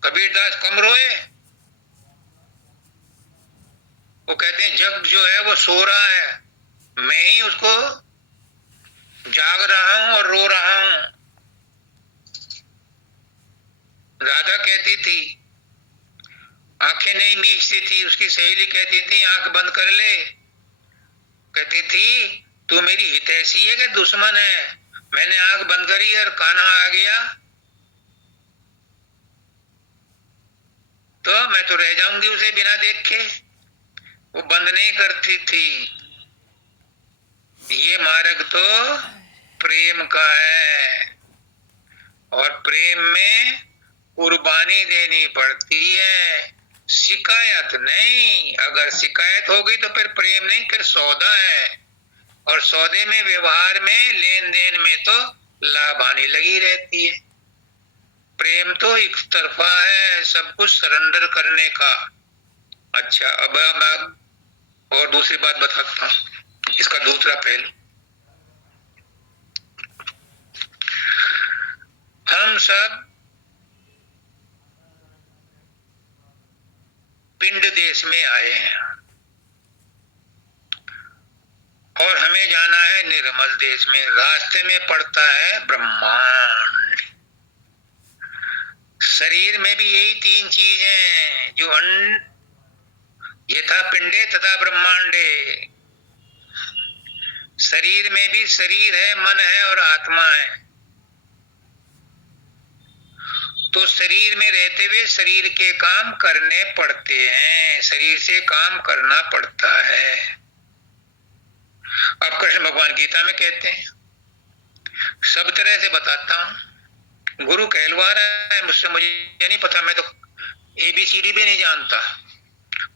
कबीरदास कम रोए। वो कहते हैं जग जो है वो सो रहा है, मैं ही उसको जाग रहा हूं और रो रहा हूं। राधा कहती थी आंखें नहीं मीचती थी, उसकी सहेली कहती थी आंख बंद कर ले। कहती थी तू मेरी हितैषी है कि दुश्मन है? मैंने आंख बंद करी और कान्हा आ गया तो मैं तो रह जाऊंगी उसे बिना देखे। वो बंद नहीं करती थी। ये मार्ग तो प्रेम का है, और प्रेम में कुर्बानी देनी पड़ती है, शिकायत नहीं। अगर शिकायत होगी तो फिर प्रेम नहीं, फिर सौदा है। और सौदे में, व्यवहार में, लेन देन में तो लाभ हानि लगी रहती है। प्रेम तो एक तरफा है, सब कुछ सरेंडर करने का। अच्छा, अब मैं और दूसरी बात बताता हूं, इसका दूसरा पहलू। हम सब पिंड देश में आए हैं और हमें जाना है निर्मल देश में। रास्ते में पड़ता है ब्रह्मांड। शरीर में भी यही 3 चीजें जो यथा पिंडे तथा ब्रह्मांडे। शरीर में भी शरीर है, मन है और आत्मा है। तो शरीर में रहते हुए शरीर के काम करने पड़ते हैं, शरीर से काम करना पड़ता है। अब कृष्ण भगवान गीता में कहते हैं, सब तरह से बताता हूं, गुरु कहलवा रहा है मुझसे, मुझे नहीं पता, मैं तो ABCD भी नहीं जानता,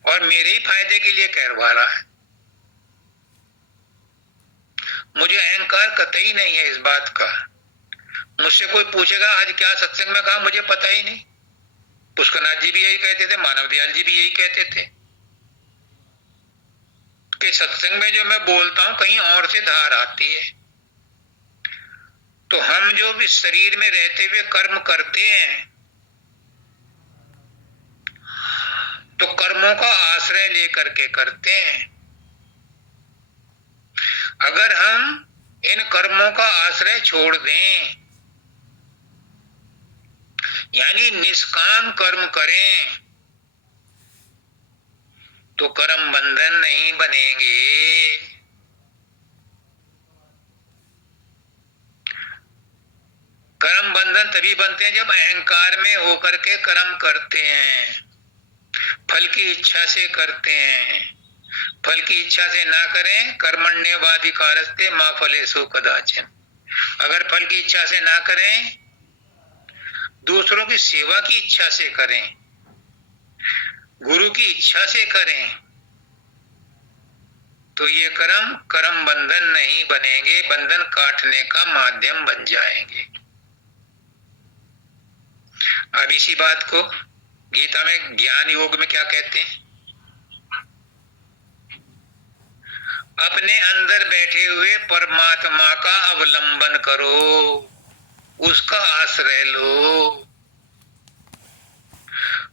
और मेरे ही फायदे के लिए कहलवा रहा है। मुझे अहंकार कतई नहीं है इस बात का। मुझसे कोई पूछेगा आज क्या सत्संग में कहा, मुझे पता ही नहीं। पुष्करनाथ जी भी यही कहते थे, मानव दयाल जी भी यही कहते थे कि सत्संग में जो मैं बोलता हूं कहीं और से धार आती है। तो हम जो भी शरीर में रहते हुए कर्म करते हैं तो कर्मों का आश्रय लेकर के करते हैं। अगर हम इन कर्मों का आश्रय छोड़ दें, यानी निष्काम कर्म करें, तो कर्म बंधन नहीं बनेंगे। कर्म बंधन तभी बनते हैं जब अहंकार में होकर के कर्म करते हैं, फल की इच्छा से करते हैं। फल की इच्छा से ना करें, कर्मण्येवाधिकारस्ते मा फलेषु कदाचन। अगर फल की इच्छा से ना करें, दूसरों की सेवा की इच्छा से करें, गुरु की इच्छा से करें, तो ये कर्म बंधन नहीं बनेंगे, बंधन काटने का माध्यम बन जाएंगे। अब इसी बात को गीता में ज्ञान योग में क्या कहते हैं? अपने अंदर बैठे हुए परमात्मा का अवलंबन करो, उसका आश्रय लो।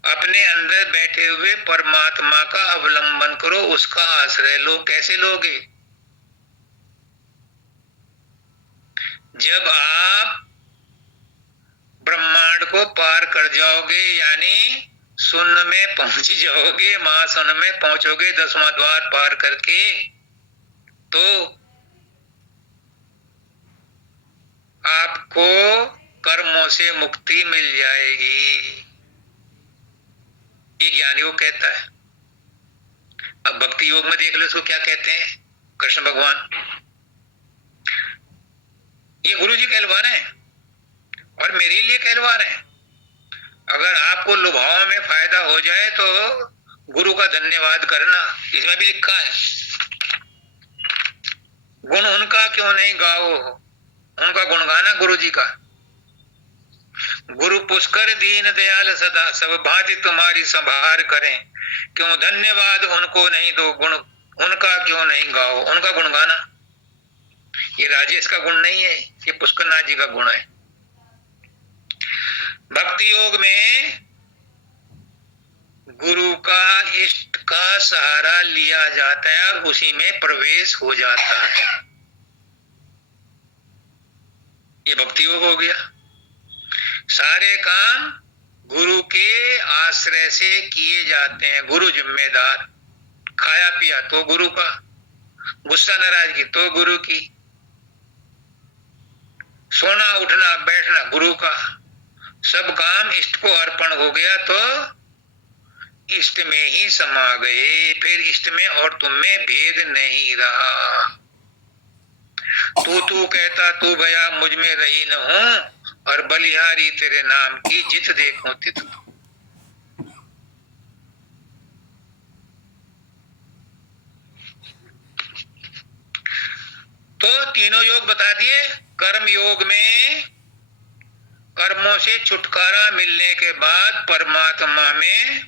अपने अंदर बैठे हुए परमात्मा का अवलंबन करो, उसका आश्रय लो। कैसे लोगे? जब आप ब्रह्मांड को पार कर जाओगे, यानी शून्य में पहुंच जाओगे, महाशून्य में पहुंचोगे 10वां द्वार पार करके, तो आपको कर्मों से मुक्ति मिल जाएगी। ये ज्ञान योग कहता है। अब भक्ति योग में देख लो इसको क्या कहते हैं कृष्ण भगवान। ये गुरु जी कहलवा रहे हैं और मेरे लिए कहलवा रहे हैं। अगर आपको लुभाव में फायदा हो जाए तो गुरु का धन्यवाद करना। इसमें भी लिखा है, गुण उनका क्यों नहीं गाओ, उनका गुण गाना गुरु जी का। गुरु पुष्कर दीन दयाल सदा, सब भांति तुम्हारी संभार करें, क्यों धन्यवाद उनको नहीं दो, गुण उनका क्यों नहीं गाओ। उनका गुण गाना, ये राजेश का गुण नहीं है, ये पुष्करनाथ जी का गुण है। भक्ति योग में गुरु का, इष्ट का सहारा लिया जाता है और उसी में प्रवेश हो जाता है। ये भक्ति योग हो गया। सारे काम गुरु के आश्रय से किए जाते हैं। गुरु जिम्मेदार, खाया पिया तो गुरु का, गुस्सा नाराजगी तो गुरु की, सोना उठना बैठना गुरु का। सब काम इष्ट को अर्पण हो गया तो इष्ट में ही समा गए। फिर इष्ट में और तुम में भेद नहीं रहा। तू कहता तू भया मुझ में रही न हूं, और बलिहारी तेरे नाम की जित देखो तित। तो तीनों योग बता दिए। कर्म योग में कर्मों से छुटकारा मिलने के बाद परमात्मा में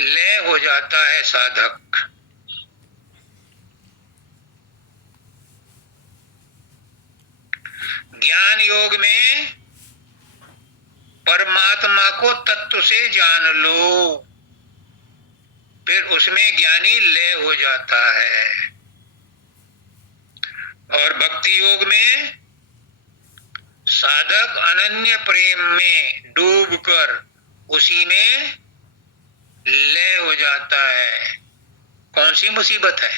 लय हो जाता है साधक। ज्ञान योग में परमात्मा को तत्व से जान लो, फिर उसमें ज्ञानी लय हो जाता है। और भक्ति योग में साधक अनन्य प्रेम में डूबकर उसी में लय हो जाता है। कौन सी मुसीबत है?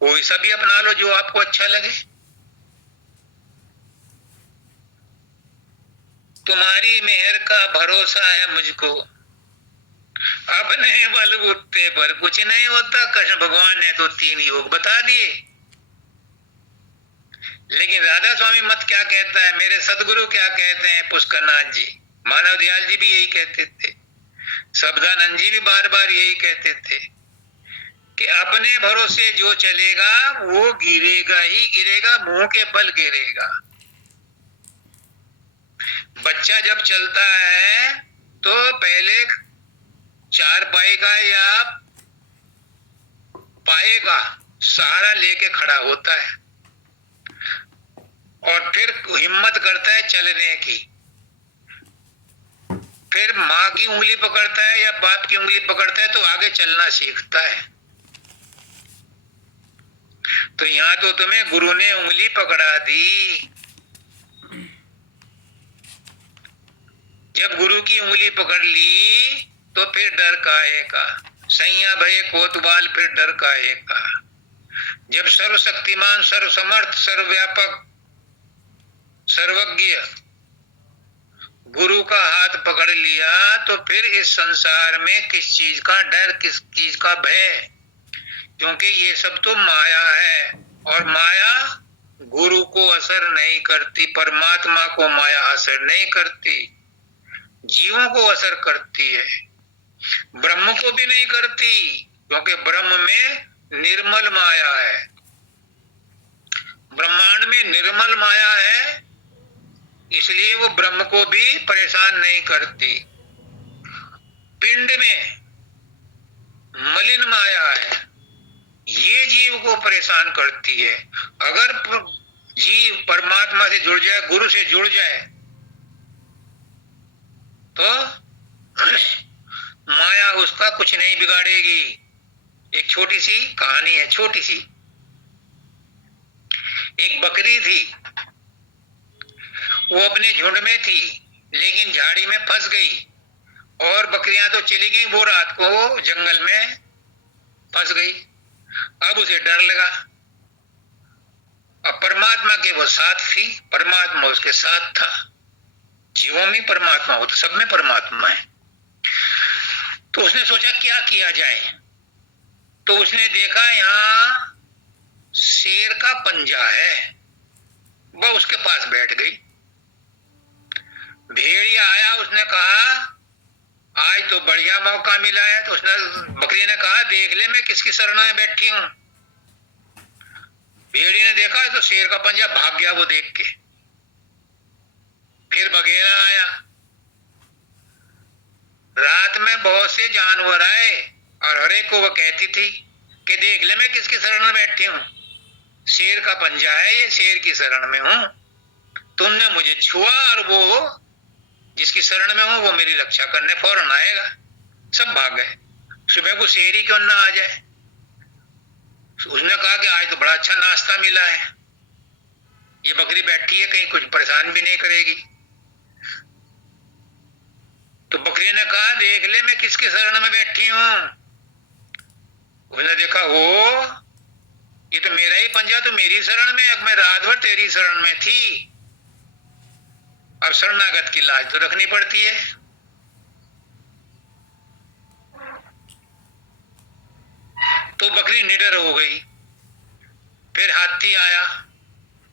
कोई सा भी अपना लो जो आपको अच्छा लगे। तुम्हारी मेहर का भरोसा है मुझको, अपने बलबूते पर कुछ नहीं होता। कृष्ण भगवान ने तो 3 योग बता दिए। लेकिन राधा स्वामी मत क्या कहता है, मेरे सदगुरु क्या कहते हैं पुष्करनाथ जी, मानव दयाल जी भी यही कहते थे, शब्दानंद जी भी बार बार यही कहते थे कि अपने भरोसे जो चलेगा वो गिरेगा ही गिरेगा, मुंह के बल गिरेगा। बच्चा जब चलता है तो पहले चार पाई का या पाए का सहारा लेके खड़ा होता है और फिर हिम्मत करता है चलने की। फिर माँ की उंगली पकड़ता है या बाप की उंगली पकड़ता है तो आगे चलना सीखता है। तो यहाँ तो तुम्हें गुरु ने उंगली पकड़ा दी। जब गुरु की उंगली पकड़ ली तो फिर डर काहे का, सैया भये कोतवाल, फिर डर काहे का। जब सर्वशक्तिमान, सर्वसमर्थ, सर्वव्यापक, सर्वज्ञ गुरु का हाथ पकड़ लिया तो फिर इस संसार में किस चीज का डर, किस चीज का भय, क्योंकि ये सब तो माया है और माया गुरु को असर नहीं करती, परमात्मा को माया असर नहीं करती, जीवों को असर करती है, ब्रह्म को भी नहीं करती, क्योंकि ब्रह्म में निर्मल माया है, ब्रह्मांड में निर्मल माया है, इसलिए वो ब्रह्म को भी परेशान नहीं करती। पिंड में मलिन माया है, ये जीव को परेशान करती है। अगर जीव परमात्मा से जुड़ जाए, गुरु से जुड़ जाए, तो माया उसका कुछ नहीं बिगाड़ेगी। एक छोटी सी कहानी है, छोटी सी। एक बकरी थी, वो अपने झुंड में थी लेकिन झाड़ी में फंस गई और बकरियां तो चली गई, वो रात को जंगल में फंस गई। अब उसे डर लगा। अब परमात्मा के वो साथ थी, परमात्मा उसके साथ था। जीवों में परमात्मा हो तो सब में परमात्मा है। तो उसने सोचा क्या किया जाए। तो उसने देखा यहाँ शेर का पंजा है, वह उसके पास बैठ गई। भेड़िया आया, उसने कहा आज तो बढ़िया मौका मिला है। तो उसने, बकरी ने कहा देख ले मैं किसकी शरण में बैठी हूं। भेड़ी ने देखा तो शेर का पंजा, भाग गया वो देख के। फिर बघेरा आया। रात में बहुत से जानवर आए और हर एक को वो कहती थी कि देख ले मैं किसकी शरण में बैठी हूं, शेर का पंजा है, ये शेर की शरण में हूं, तुमने मुझे छुआ और वो जिसकी शरण में हूं वो मेरी रक्षा करने फौरन आएगा। सब भाग गए। सुबह को शेर ही क्यों ना आ जाए। उसने कहा कि आज तो बड़ा अच्छा नाश्ता मिला है, ये बकरी बैठी है कहीं कुछ परेशान भी नहीं करेगी। तो बकरी ने कहा देख ले मैं किसकी शरण में बैठी हूं। उसने देखा ओ ये तो मेरा ही पंजा, तो मेरी शरण में, अब मैं रात भर तेरी शरण में थी। अब शरणागत की लाज तो रखनी पड़ती है। तो बकरी निडर हो गई। फिर हाथी आया।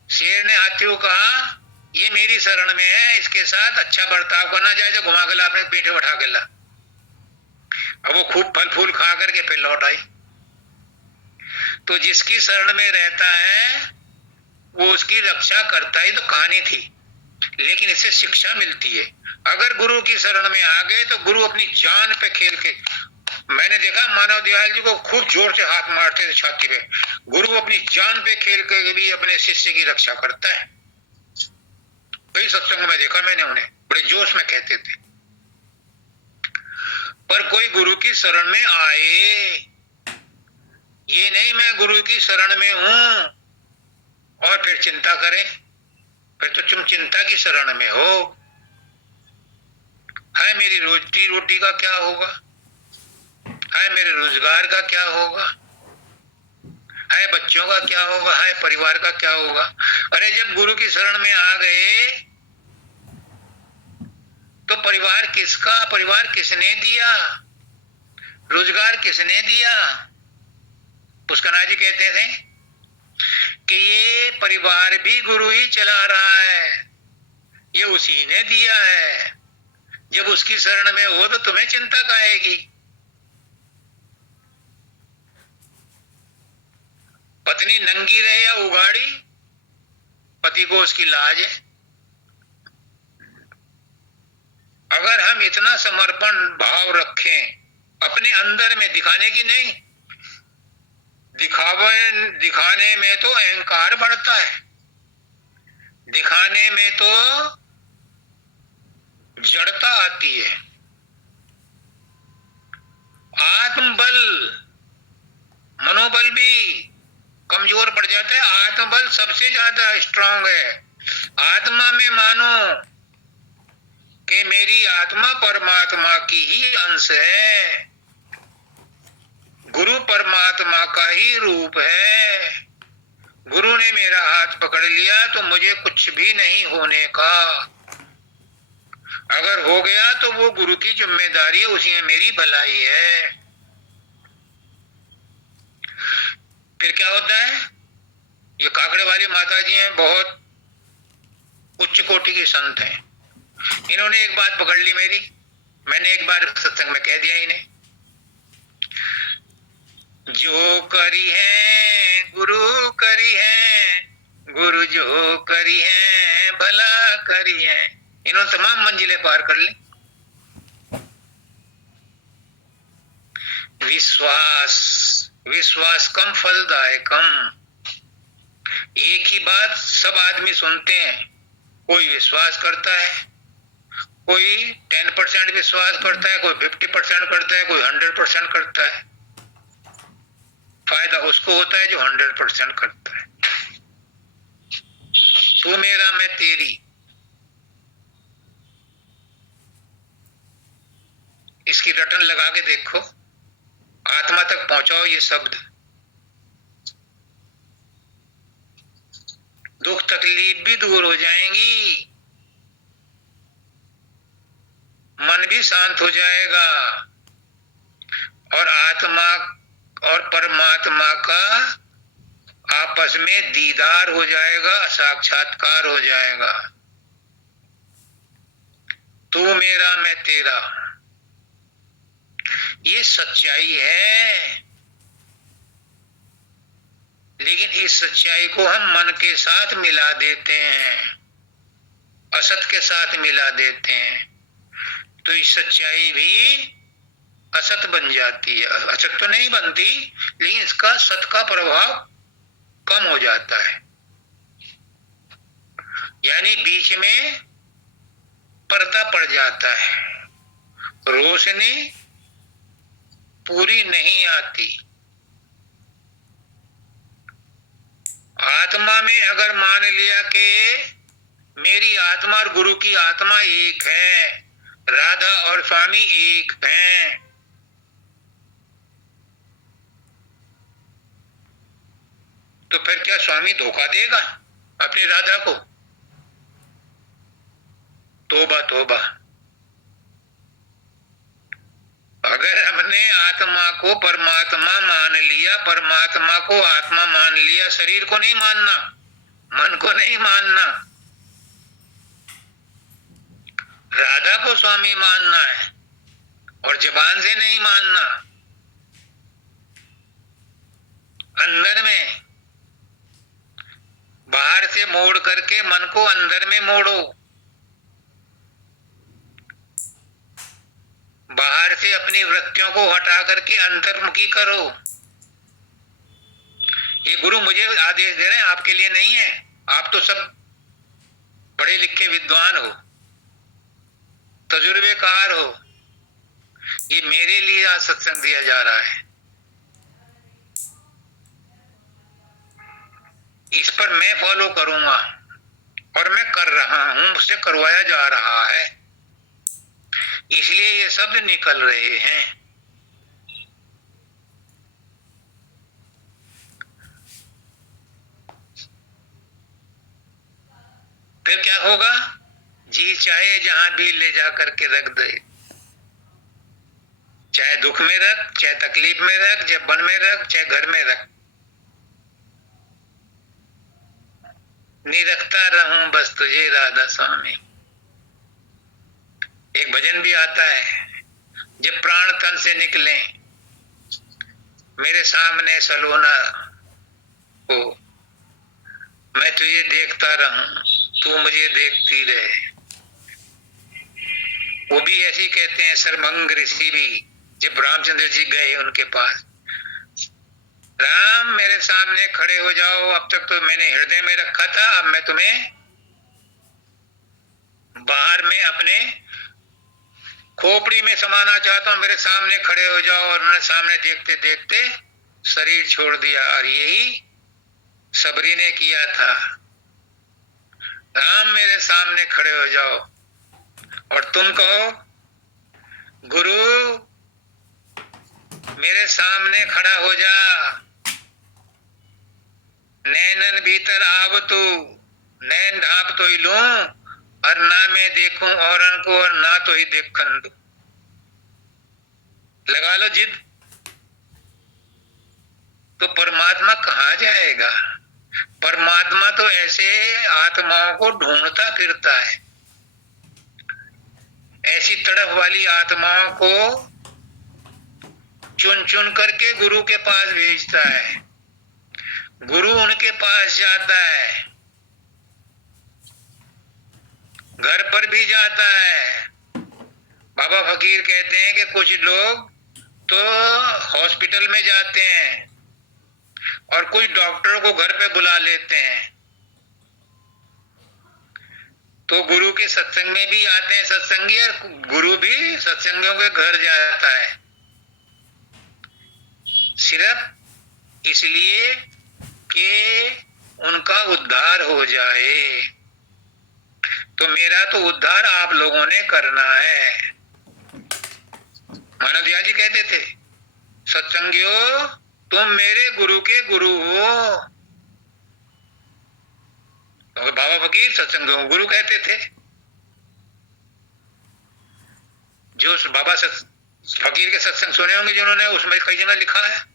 शेर ने हाथी को कहा ये मेरी शरण में है, इसके साथ अच्छा बर्ताव करना चाहिए, तो घुमा के ला, अपने पीठे उठा के ला। अब वो खूब फल फूल खा करके फिर लौट आई। तो जिसकी शरण में रहता है वो उसकी रक्षा करता ही तो कहानी थी, लेकिन इससे शिक्षा मिलती है। अगर गुरु की शरण में आ गए तो गुरु अपनी जान पे खेल के, मैंने देखा मानव दयाल जी को खूब जोर से हाथ मारते थे छाती पे, गुरु अपनी जान पे खेल के भी अपने शिष्य की रक्षा करता है। कई सत्संग में देखा मैंने, उन्हें बड़े जोश में कहते थे। पर कोई गुरु की शरण में आए, ये नहीं मैं गुरु की शरण में हूं और फिर चिंता करे, फिर तो तुम चिंता की शरण में हो। हाय मेरी रोजी रोटी का क्या होगा, हाय मेरे रोजगार का क्या होगा, हाय बच्चों का क्या होगा, हाय परिवार का क्या होगा। अरे जब गुरु की शरण में आ गए तो परिवार किसका, परिवार किसने दिया, रोजगार किसने दिया। पुष्कना जी कहते थे कि ये परिवार भी गुरु ही चला रहा है, ये उसी ने दिया है। जब उसकी शरण में हो तो तुम्हें चिंता काहेगी। पत्नी नंगी रहे या उघाड़ी, पति को उसकी लाज है। अगर हम इतना समर्पण भाव रखें अपने अंदर में, दिखाने की नहीं, दिखाने में तो अहंकार बढ़ता है, दिखाने में तो जड़ता आती है। आत्मबल, मनोबल भी कमजोर पड़ जाता है। आत्मबल सबसे ज्यादा स्ट्रांग है। आत्मा में मानो कि मेरी आत्मा परमात्मा की ही अंश है, गुरु परमात्मा का ही रूप है। गुरु ने मेरा हाथ पकड़ लिया तो मुझे कुछ भी नहीं होने का। अगर हो गया तो वो गुरु की जिम्मेदारी है, उसी में मेरी भलाई है। फिर क्या होता है, ये काकड़े वाली माता जी हैं, बहुत उच्च कोटि के संत हैं। इन्होंने एक बात पकड़ ली मेरी, मैंने एक बार सत्संग में कह दिया इन्हें, जो करी है गुरु करी है, गुरु जो करी है भला करी है। इन्होंने तमाम मंजिलें पार कर ली। विश्वास, विश्वास कम फलदायकम। एक ही बात सब आदमी सुनते हैं, कोई विश्वास करता है, कोई 10% विश्वास करता है, कोई 50% करता है, कोई 100% करता है। फायदा उसको होता है जो 100% करता है। तू मेरा मैं तेरी, इसकी रटन लगा के देखो, आत्मा तक पहुंचाओ ये शब्द। दुख तकलीफ भी दूर हो जाएंगी, मन भी शांत हो जाएगा, और आत्मा और परमात्मा का आपस में दीदार हो जाएगा, साक्षात्कार हो जाएगा। तू मेरा मैं तेरा, ये सच्चाई है। लेकिन इस सच्चाई को हम मन के साथ मिला देते हैं, असत के साथ मिला देते हैं, तो इस सच्चाई भी असत बन जाती है। असत तो नहीं बनती, लेकिन इसका सत का प्रभाव कम हो जाता है। यानी बीच में पर्दा पड़ जाता है, रोशनी पूरी नहीं आती। आत्मा में अगर मान लिया कि मेरी आत्मा और गुरु की आत्मा एक है, राधा और स्वामी एक हैं, तो फिर क्या स्वामी धोखा देगा अपनी राधा को? तोबा तोबा। अगर हमने आत्मा को परमात्मा मान लिया, परमात्मा को आत्मा मान लिया, शरीर को नहीं मानना, मन को नहीं मानना, राधा को स्वामी मानना है और जबान से नहीं मानना। अंदर में, बाहर से मोड़ करके मन को अंदर में मोड़ो, बाहर से अपनी वृत्तियों को हटा करके अंतर्मुखी करो। ये गुरु मुझे आदेश दे रहे हैं, आपके लिए नहीं है। आप तो सब पढ़े लिखे विद्वान हो, तजुर्बेकार हो, ये मेरे लिए आज सत्संग दिया जा रहा है। इस पर मैं फॉलो करूंगा और मैं कर रहा हूं, मुझसे करवाया जा रहा है, इसलिए ये शब्द निकल रहे हैं। फिर क्या होगा? जी चाहे जहां भी ले जा करके रख दे, चाहे दुख में रख, चाहे तकलीफ में रख, चाहे वन में रख, चाहे घर में रख, निरखता रहूं बस तुझे राधा स्वामी। एक भजन भी आता है, जब प्राण तन से निकले मेरे सामने सलोना, को, मैं तुझे देखता रहूं, तू मुझे देखती रहे। वो भी ऐसे ही कहते हैं, सर्वमंग ऋषि भी, जब रामचंद्र जी गए उनके पास, राम मेरे सामने खड़े हो जाओ, अब तक तो मैंने हृदय में रखा था, अब मैं तुम्हें बाहर में अपने खोपड़ी में समाना चाहता हूं, मेरे सामने खड़े हो जाओ। और उन्होंने सामने देखते देखते शरीर छोड़ दिया। और यही सबरी ने किया था, राम मेरे सामने खड़े हो जाओ। और तुम कहो, गुरु मेरे सामने खड़ा हो जा, नैनन भीतर आव तू, नैन ढांप तो ही लूं, और ना मैं देखूं औरन को, और ना तो ही देखन दू। लगा लो जिद, तो परमात्मा कहाँ जाएगा? परमात्मा तो ऐसे आत्माओं को ढूंढता फिरता है, ऐसी तड़फ वाली आत्माओं को चुन चुन करके गुरु के पास भेजता है, गुरु उनके पास जाता है, घर पर भी जाता है। बाबा फकीर कहते हैं कि कुछ लोग तो हॉस्पिटल में जाते हैं और कुछ डॉक्टर को घर पे बुला लेते हैं, तो गुरु के सत्संग में भी आते हैं सत्संगी, और गुरु भी सत्संगियों के घर जाता है, सिर्फ इसलिए कि उनका उद्धार हो जाए। तो मेरा तो उद्धार आप लोगों ने करना है। मानव दयाल जी कहते थे, सत्संगियों तुम मेरे गुरु के गुरु हो। तो बाबा फकीर सत्संगियों को गुरु कहते थे। जो बाबा फकीर के सत्संग सुने होंगे जिन्होंने, उसमें कई जगह लिखा है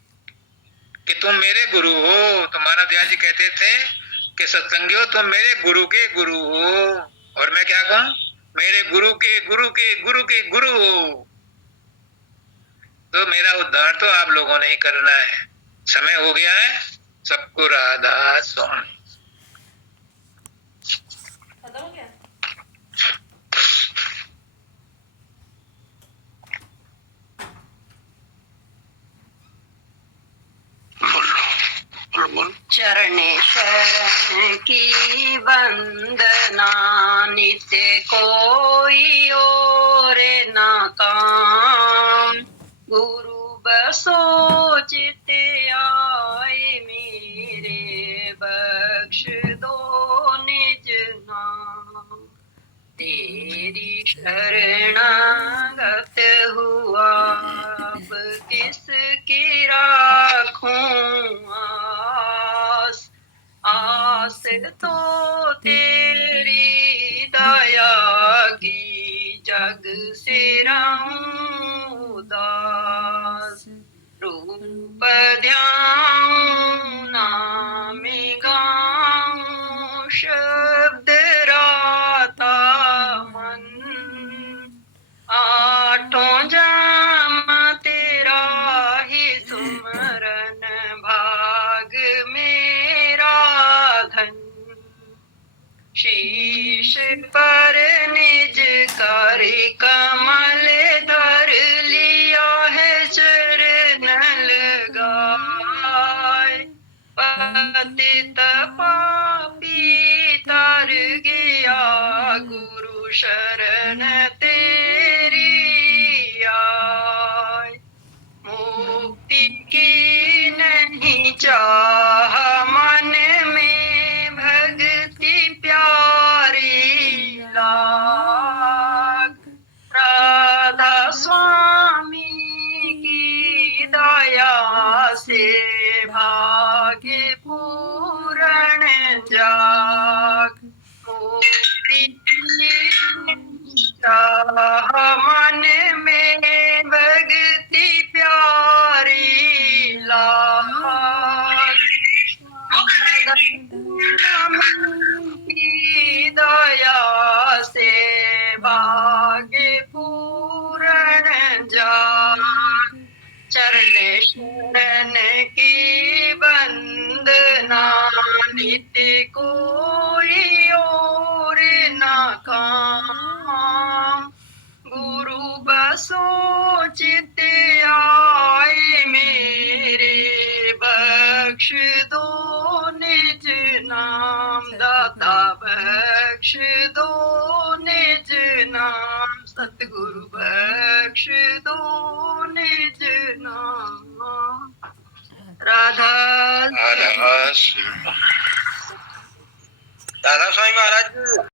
कि तुम मेरे गुरु हो। तो मानव दयाल जी कहते थे कि सत्संगियों तुम मेरे गुरु के गुरु हो, और मैं क्या कहूं, मेरे गुरु के गुरु के गुरु के गुरु हो। तो मेरा उद्धार तो आप लोगों ने ही करना है। समय हो गया है, सबको राधा स्वामी। खत्म हो गया? चरणे शरण की वंदना, नित्य कोई और ना काम। गुरु बसो चित आए मेरे, बख्श दो निज नाम। तेरी शरणागत हुआ, अब किसकी राखूं आस। आस तो तेरी दया की, जग से रहूं उदास। रूप ध्याऊं नाम गाऊं, शब्द राता मन। आठों जाम तेरा ही सुमरन, भाग मेरा धन। शीश पर निज कर कमल धर लिया है, चरण लगाए। पतित पापी तर गया, गुरु शरण तेरी आए। मुक्ति की नहीं चाह मन में, भक्ति प्यारी लाग। राधा स्वामी की दया से, भाग्य पूर्ण जाग। मुक्ति की चाह मन में, भक्ति प्यारी लाग। की दया से, भाग्य पूर्ण जाग। चरण शरण की वंदना, नाम दाता बख्श दो निज नाम सतगुरु बख्श दो निज नाम राधा राधा स्वामी महाराज